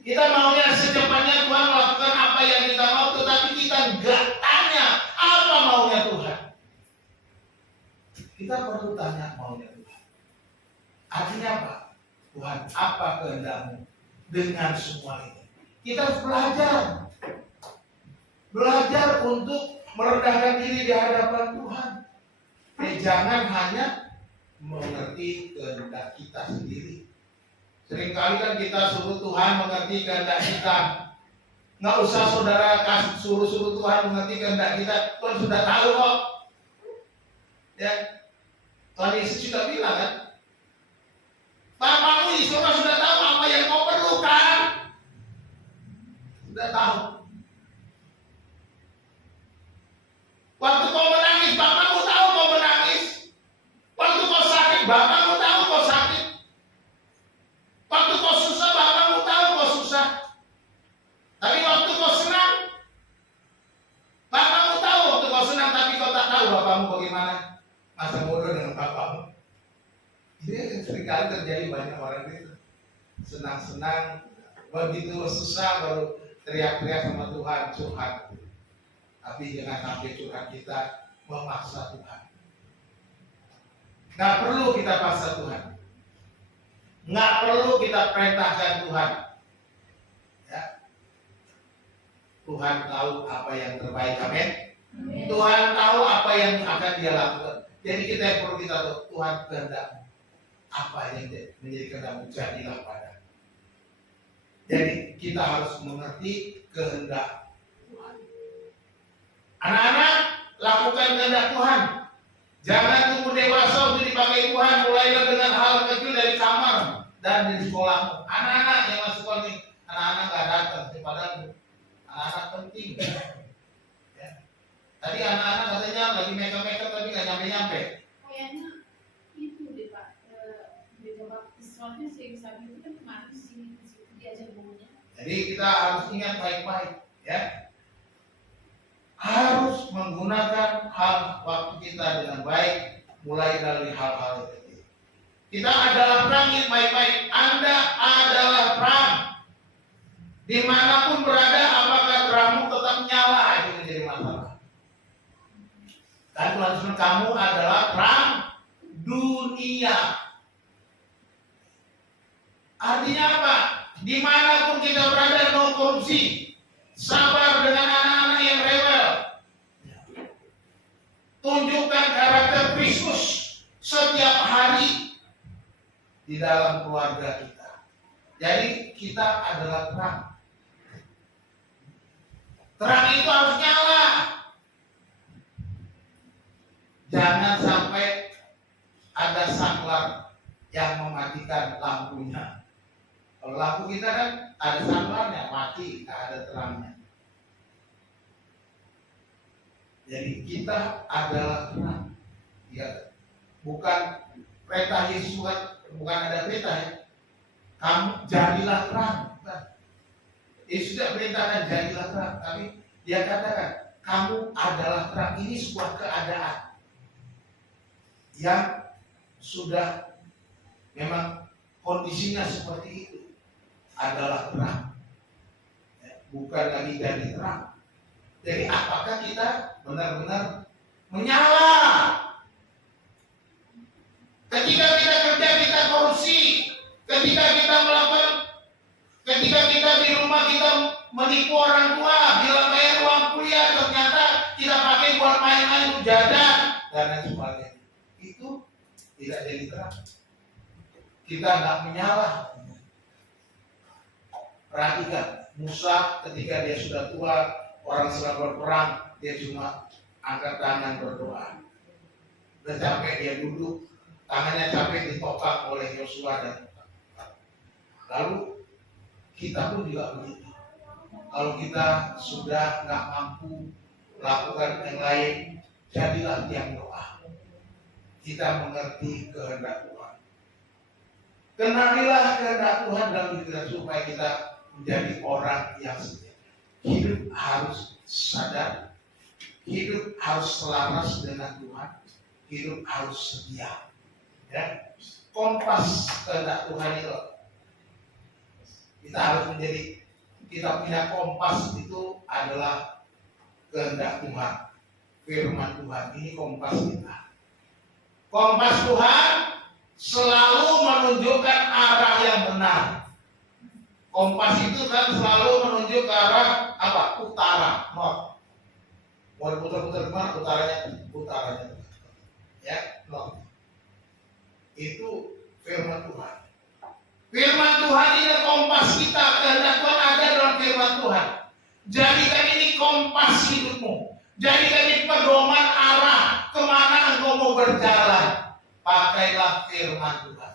Kita maunya secepatnya Tuhan melakukan apa yang kita mau, tetapi kita nggak tanya apa maunya Tuhan. Kita perlu tanya maunya Tuhan. Artinya apa? Tuhan, apa kehendakmu dengan semua ini? Kita harus belajar untuk merendahkan diri di hadapan Tuhan. Jangan hanya mengerti kehendak kita sendiri. Seringkali kan kita suruh Tuhan mengerti kehendak kita. Nggak usah saudara suruh Tuhan mengerti kehendak kita. Tuhan sudah tahu kok. Ya, Tuhan Yesus juga bilang kan, Bapakmu di surga sudah tahu apa yang kau perlukan. Sudah tahu. Waktu kau menangis, Bapakmu tahu kau menangis. Waktu kau sakit, Bapakmu tahu kau sakit. Waktu kau susah, Bapakmu tahu kau susah. Tapi waktu kau senang, Bapakmu tahu waktu kau senang, tapi kau tak tahu Bapakmu bagaimana masa bodoh dengan Bapakmu. Ini seringkali terjadi banyak orang itu. Senang-senang, begitu susah baru teriak-teriak sama Tuhan, curhat. Tapi jangan sampai curhat kita memaksa Tuhan. Nggak perlu kita paksa Tuhan. Nggak perlu kita perintahkan Tuhan. Ya. Tuhan tahu apa yang terbaik, amin. Tuhan tahu apa yang akan dia lakukan. Jadi kita yang perlu kita tahu, Tuhan kehendakmu. Apa yang menjadi kehendakmu, jadilah pada. Jadi kita harus mengerti kehendak Tuhan. Anak-anak, lakukan kehendak Tuhan. Jangan tunggu dewasa untuk dipakai Tuhan. Mulailah dengan hal kecil dari kamar dan di sekolahmu. Anak-anak yang masuk sekolah ini, anak-anak nggak datang, padahal anak-anak penting. Ya. Tadi anak-anak katanya lagi make-up tapi nggak nyampe-nyampe. Kayaknya itu deh Pak, gereja baptis soalnya sering itu kan kemarin sih diajar bukunya. Jadi kita harus ingat baik-baik, ya. Harus menggunakan hal waktu kita dengan baik, mulai dari hal-hal kecil. Kita adalah perang, baik-baik. Anda adalah perang. Dimanapun berada, apakah terangmu tetap nyala, itu menjadi masalah. Dan Tuhan, kamu adalah perang dunia. Artinya apa? Dimanapun kita berada, no korupsi. Sabar dengan anak-anak yang rewel. Tunjukkan karakter Kristus setiap hari di dalam keluarga kita. Jadi kita adalah terang. Terang itu harus nyala. Jangan sampai ada saklar yang mematikan lampunya. Kalau lampu kita kan ada saklarnya, mati, tidak ada terangnya. Jadi kita adalah terang. Ya, bukan perintah Yesus, bukan ada perintah ya. Kamu jadilah terang. Bukan. Yesus tidak perintahkan jadilah terang, tapi dia katakan kamu adalah terang. Ini sebuah keadaan yang sudah memang kondisinya seperti itu, adalah terang. Ya, bukan lagi jadi terang. Jadi apakah kita benar-benar menyala? Ketika kita kerja kita korupsi, ketika kita di rumah kita menipu orang tua, bilang bayar uang kuliah, ternyata kita pakai buat main-main jajan dan lain sebagainya. Itu tidak jadi terang. Kita nggak menyala. Perhatikan, Musa ketika dia sudah tua, orang sedang berperang, dia cuma angkat tangan berdoa. Udah capek dia duduk, tangannya capek ditopang oleh Yosua dan lalu kita pun juga begitu. Kalau kita sudah nggak mampu lakukan yang lain, jadilah tiang doa. Kita mengerti kehendak Tuhan. Kenalilah kehendak Tuhan dalam hidup kita supaya kita menjadi orang yang setia. Hidup harus sadar, hidup harus selaras dengan Tuhan, hidup harus setia. Ya, kompas kehendak Tuhan itu. Kita harus menjadi, kita punya kompas itu adalah kehendak Tuhan, firman Tuhan. Ini kompas kita. Kompas Tuhan selalu menunjukkan arah yang benar. Kompas itu kan selalu menunjuk ke arah apa? Utara, north. Mau putar-putar kemana? Utaranya. Ya, north. Itu firman Tuhan. Firman Tuhan ini kompas kita, kehendak Tuhan ada dalam firman Tuhan. Jadikan ini kompas hidupmu. Jadikan ini pedoman arah kemana engkau mau berjalan. Pakailah firman Tuhan.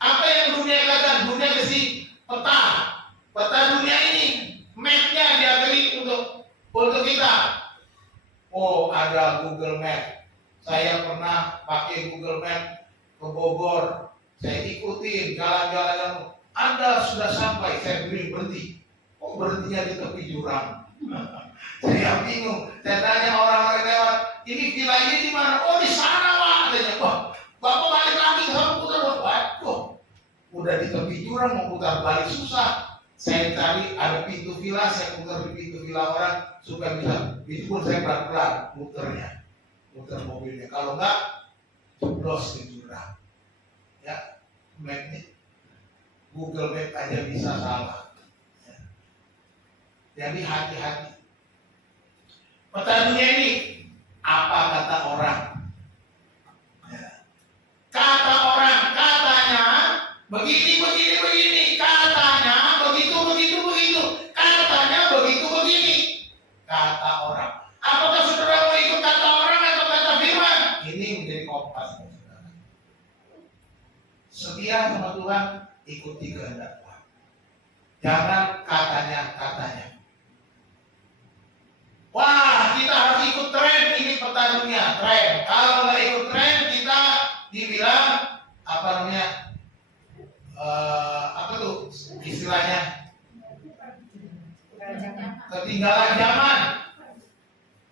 Apa yang dunia katakan? Dunia kasih peta dunia ini, mapnya dia beri untuk kita. Oh, ada Google Map. Saya pernah pakai Google Map ke Bogor. Saya ikutin jalan-jalan. Anda sudah sampai, saya berhenti. Kok berhentinya di tepi jurang? Saya bingung. Saya tanya orang-orang lewat, ini villa ini di mana? Oh, di sana, Pak. Tanya, wah, Bapak balik lagi, kamu putar. Waduh, udah di tepi jurang, mau putar balik susah. Saya cari ada pintu villa, saya putar di pintu villa orang supaya bisa. Itu pun saya pelan-pelan muter mobilnya. Kalau enggak, jeblos di jurang. Ya, map ini Google Map aja bisa salah. Ya. Jadi hati-hati. Peta dunia ini apa kata orang? Ya. Kata orang, katanya begini, katanya begitu, katanya begitu, begini. Kata orang. Apakah saudara mau ikut kata orang atau kata firman? Ini menjadi kompas. Setia sama Tuhan, ikuti kehendak Tuhan. Jangan katanya. Wah, kita harus ikut tren, ini peta dunia, tren. Kalau nggak ikut tren, kita dibilang apa namanya? Apa tuh istilahnya? Ketinggalan zaman.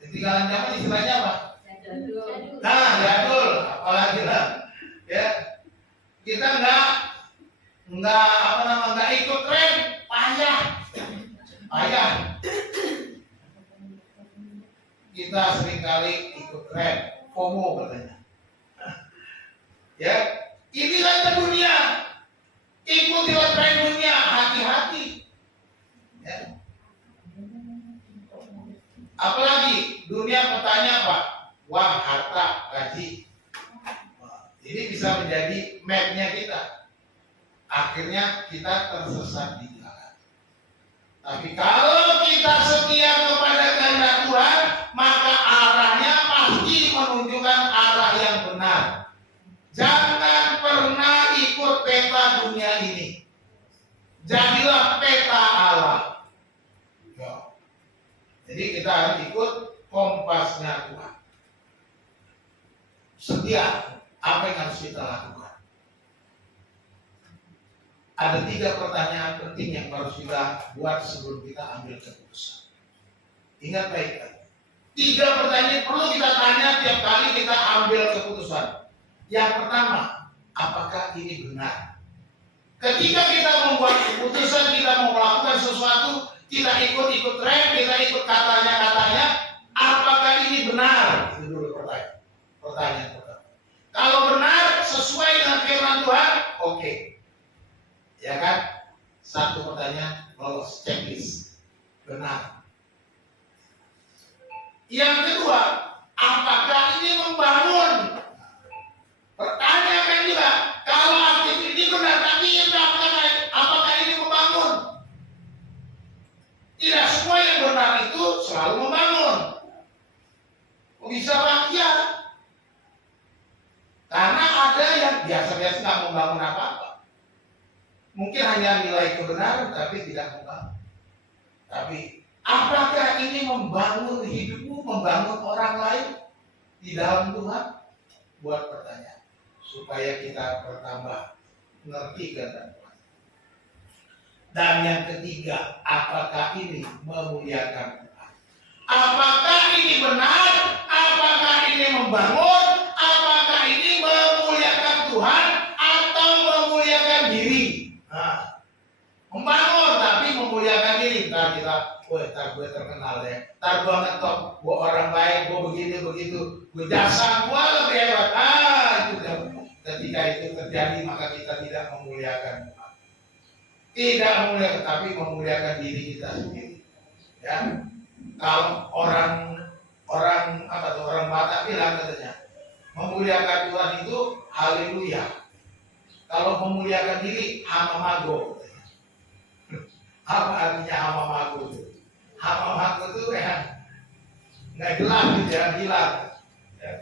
Ketinggalan zaman istilahnya apa? Nah, jadul, apalagi lah. Ya. Kita nggak ikut tren, payah. Kita seringkali ikut tren, FOMO katanya. Ya, inilah ke dunia, ikutilah tren dunia, hati-hati. Ya. Apalagi dunia petanya apa? Uang, harta, gaji. Ini bisa menjadi mapnya kita. Akhirnya kita tersesat di jalan. Tapi kalau kita setia kepada kehendak Tuhan, maka arahnya pasti menunjukkan arah yang benar. Jangan pernah ikut peta dunia ini. Jadilah peta Allah. Jadi kita harus ikut kompasnya Tuhan. Setia. Apa yang harus kita lakukan? Ada 3 pertanyaan penting yang harus kita buat sebelum kita ambil keputusan. Ingat baik-baik. 3 pertanyaan perlu kita tanya tiap kali kita ambil keputusan. Yang pertama, apakah ini benar? Ketika kita membuat keputusan, kita mau melakukan sesuatu, kita ikut tren, kita ikut katanya, apakah ini benar? Itu dulu pertanyaan pertama. Kalau benar sesuai dengan firman Tuhan, oke. Ya kan? Satu pertanyaan lolos checklist. Benar. Yang kedua, apakah ini membangun? Pertanyaan juga, kalau aktif ini benar, tapi apakah ini membangun? Tidak semua yang benar itu selalu membangun. Bisa bahagia. Karena ada yang biasa-biasa nggak membangun apa-apa. Mungkin hanya nilai kebenaran, tapi tidak membangun. Tapi apakah ini membangun hidupmu, membangun orang lain di dalam Tuhan? Buat pertanyaan supaya kita bertambah mengerti kehendak Tuhan. Dan yang ketiga, apakah ini memuliakan Tuhan? Apakah ini benar? Apakah ini membangun? Apakah ini memuliakan Tuhan atau memuliakan diri? Nah, membangun tapi memuliakan diri. Ntar gue terkenal deh. Ntar gue ngetop, gue orang baik, gue begini begitu, gue jasa gue lebih hebat. Itu ketika itu terjadi maka kita tidak memuliakan Tuhan. Tidak memuliakan, tapi memuliakan diri kita sendiri. Ya, kalau orang Batak bilang katanya, memuliakan Tuhan itu haleluya. Kalau memuliakan diri hama mago. Apa artinya hama mago itu? Hama mago itu ya nggak jelas, jangan hilang. Ya.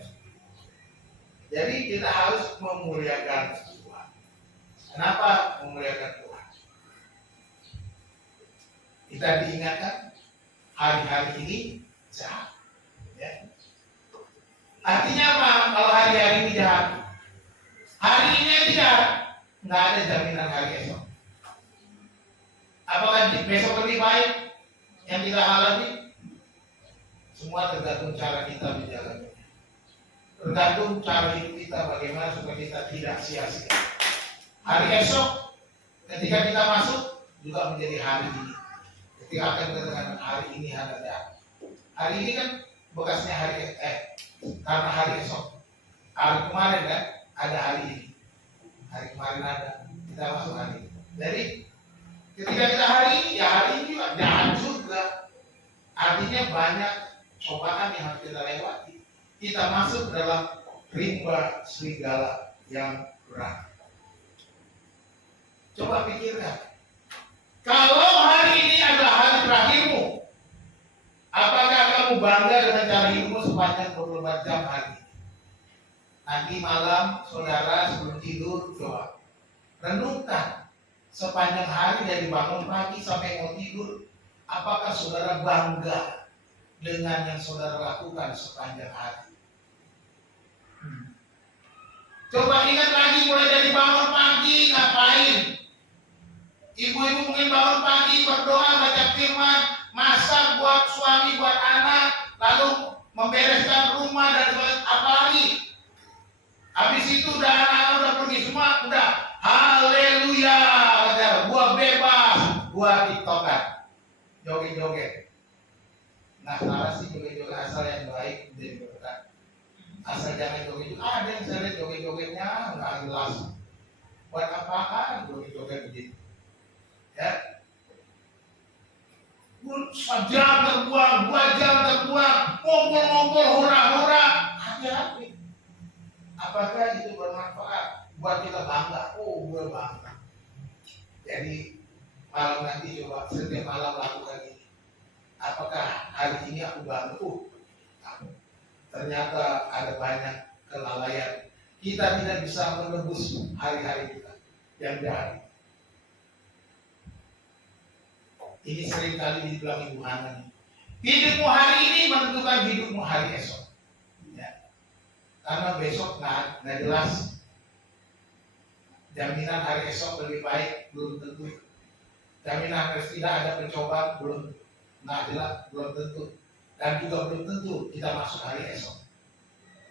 Jadi kita harus memuliakan Tuhan. Kenapa memuliakan Tuhan? Kita diingatkan hari-hari ini jahat. Ya. Artinya apa? Kalau hari-hari ini jahat, hari ini jahat, nggak ada jaminan hari esok. Apakah besok lebih baik yang kita alami? Semua tergantung cara kita menjalani. Tergantung cara hidup kita bagaimana supaya kita tidak sia-sia. Hari esok ketika kita masuk juga menjadi hari ini. Ketika akan dikatakan hari ini ada. Hari ini kan bekasnya karena hari esok. Hari kemarin kan ada hari ini. Hari kemarin ada, kita masuk hari ini. Jadi ketika kita hari ini, ya hari ini juga jahat juga. Artinya banyak cobaan yang harus kita lewati. Kita masuk dalam rimba serigala yang berat. Coba pikirkan. Kalau hari ini adalah hari terakhirmu, apakah kamu bangga dengan cara hidupmu sepanjang 24 jam hari ini? Nanti malam, saudara sebelum tidur, coba renungkan sepanjang hari dari bangun pagi sampai mau tidur. Apakah saudara bangga dengan yang saudara lakukan sepanjang hari? Coba ingat lagi mulai dari bangun pagi ngapain? Ibu-ibu mungkin bangun pagi berdoa, baca firman, masak buat suami, buat anak, lalu membereskan rumah dan apa lagi? Habis itu udah anak-anak udah pergi semua, udah haleluya, gua bebas, gua tiktokan, joget-joget. Nah, salah sih joget-joget asal yang baik menjadi berkat. Asal jangan joget-joget. Ada yang saya lihat joget-jogetnya nggak jelas. Buat apaan joget-joget begitu? Ya, sejam terbuang, 2 jam terbuang, ngumpul-ngumpul, hura-hura, hati-hati. Apakah itu bermanfaat buat kita bangga? Oh, gue bangga. Jadi malam nanti coba setiap malam lakukan ini. Apakah hari ini aku bangga? Ternyata ada banyak kelalaian. Kita tidak bisa menebus hari-hari kita yang jahat. Ini sering kali dibilang Ibu Hana nih. Hidupmu hari ini menentukan hidupmu hari esok. Ya. Karena besok nggak jelas. Jaminan hari esok lebih baik belum tentu. Jaminan tidak ada pencobaan nggak jelas, belum tentu. Dan juga belum tentu kita masuk hari esok.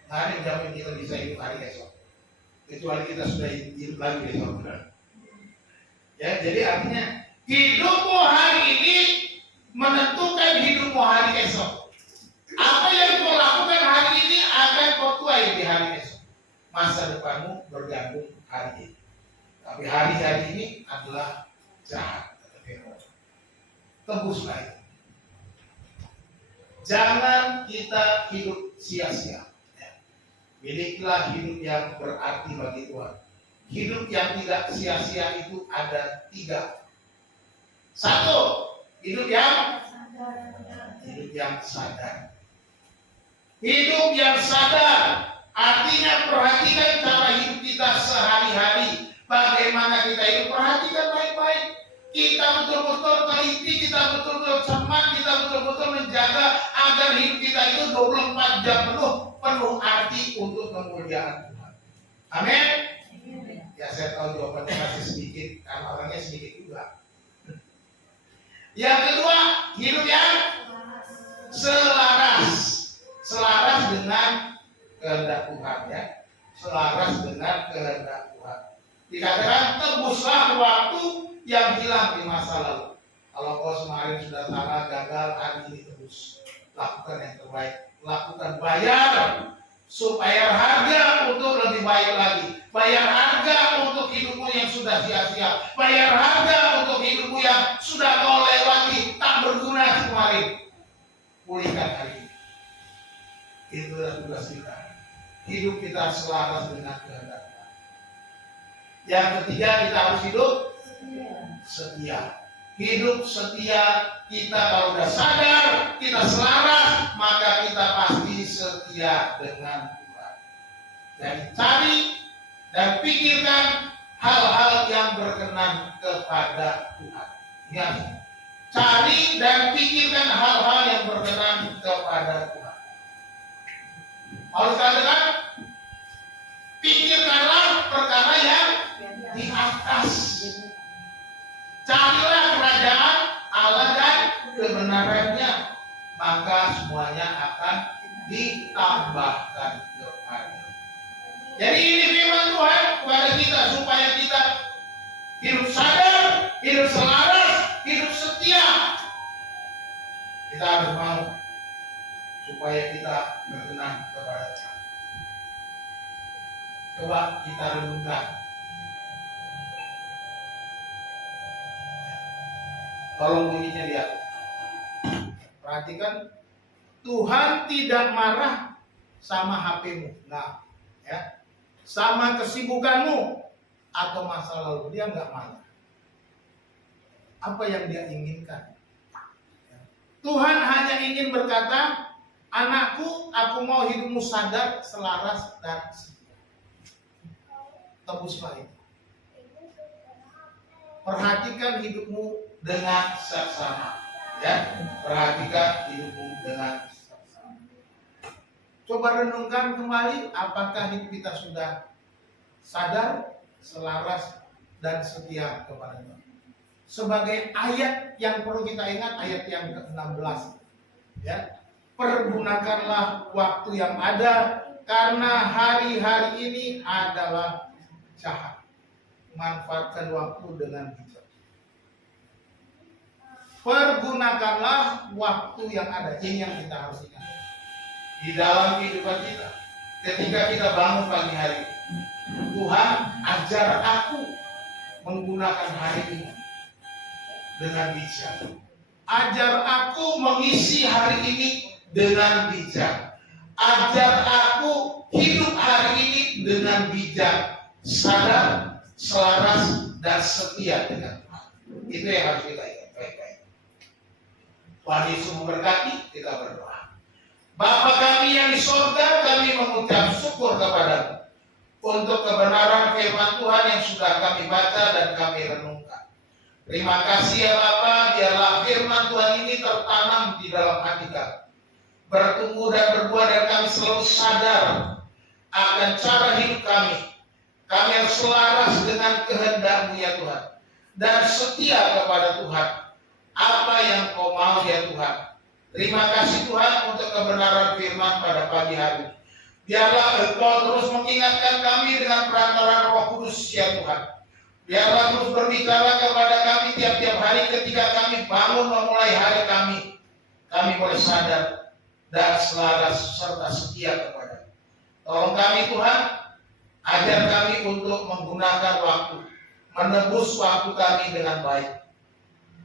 Nggak ada yang jamin kita bisa hidup hari esok. Kecuali kita sudah hidup lagi besok. Ya, jadi artinya hidupmu hari ini menentukan hidupmu hari esok. Apa yang kau lakukan hari ini akan kau tuai di hari esok. Masa depanmu bergantung hari ini. Tapi hari-hari ini adalah jahat. Tembuslah itu. Jangan kita hidup sia-sia. Milikilah hidup yang berarti bagi Tuhan. Hidup yang tidak sia-sia itu ada 3. 1, hidup yang sadar. Hidup yang sadar artinya perhatikan cara hidup kita sehari-hari. Bagaimana kita hidup, perhatikan baik-baik. Kita betul-betul teliti, kita betul-betul cermat, kita betul-betul menjaga agar hidup kita itu 24 jam penuh arti untuk kemuliaan Tuhan. Amin. Ya, saya tahu jawabannya masih sedikit karena orangnya sedikit juga. Yang kedua, hidup yang selaras dengan kehendak Tuhan, ya. Selaras dengan kehendak Tuhan. Dikatakan tebuslah waktu yang hilang di masa lalu. Kalau kau kemarin sudah salah, gagal, hari ini tebus. Lakukan yang terbaik. Lakukan, bayar supaya harga untuk lebih baik lagi. Bayar harga untuk hidupmu yang sudah sia-sia. Bayar harga untuk hidupmu yang sudah kau lewati, tak berguna kemarin. Pulihkan hari ini. Itu adalah tugas kita. Hidup kita selaras dengan kehendak Tuhan. Yang ketiga, kita harus hidup setia. Hidup setia kita kalau sudah sadar, kita selaras, maka kita pasti setia dengan Tuhan. Dan cari dan pikirkan hal-hal yang berkenan kepada Tuhan. Ingat, cari dan pikirkan hal-hal yang berkenan kepada Tuhan. Harus katakan, pikirkanlah perkara yang di atas. Carilah kerajaan Allah dan kebenarannya, maka semuanya akan ditambahkan kepada. Jadi ini firman Tuhan kepada kita supaya kita hidup sadar, hidup selaras, hidup setia. Kita harus mau supaya kita berkenan kepada Tuhan. Coba kita renungkan. Tolong bunyinya lihat. Perhatikan, Tuhan tidak marah sama HP-mu. Nah, ya. Sama kesibukanmu atau masa lalu, dia nggak marah. Apa yang dia inginkan? Tuhan hanya ingin berkata, anakku, aku mau hidupmu sadar, selaras, dan setia. Tebuslah itu. Perhatikan hidupmu dengan seksama, ya. Perhatikan hidupmu dengan seksama. Coba renungkan kembali, apakah hidup kita sudah sadar, selaras, dan setia kepada Tuhan. Sebagai ayat yang perlu kita ingat, ayat yang ke-16, ya. Pergunakanlah waktu yang ada, karena hari-hari ini adalah jahat. Manfaatkan waktu dengan bijak. Pergunakanlah waktu yang ada. Ini yang kita harus ingat di dalam kehidupan kita. Ketika kita bangun pagi hari, Tuhan ajar aku menggunakan hari ini dengan bijak. Ajar aku mengisi hari ini dengan bijak. Ajar aku hidup hari ini dengan bijak, sadar, selaras, dan setia dengan Tuhan. Itu yang harus kita ingat baik-baik. Tuhan Yesus memberkati, kita berdoa. Bapa kami yang di surga, kami mengucap syukur kepadamu untuk kebenaran firman Tuhan yang sudah kami baca dan kami renungkan. Terima kasih ya Bapa, biarlah firman Tuhan ini tertanam di dalam hati kami, bertumbuh dan berbuah, dan kami selalu sadar akan cara hidup kami. Kami harus selaras dengan kehendak-Mu ya Tuhan, dan setia kepada Tuhan. Apa yang Kau mau ya Tuhan. Terima kasih Tuhan untuk kebenaran firman pada pagi hari. Biarlah Engkau terus mengingatkan kami dengan perantaraan Roh Kudus ya Tuhan. Biarlah terus berbicara kepada kami tiap-tiap hari ketika kami bangun memulai hari kami. Kami boleh sadar dan selaras serta setia kepada. Tolong kami Tuhan, ajar kami untuk menggunakan waktu, menebus waktu kami dengan baik.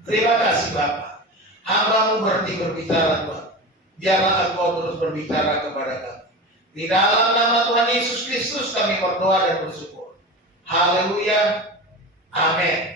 Terima kasih Bapa. Hamba-Mu berhenti berbicara Tuhan. Biarlah Engkau terus berbicara kepada kami. Di dalam nama Tuhan Yesus Kristus kami berdoa dan bersyukur. Haleluya. Amin.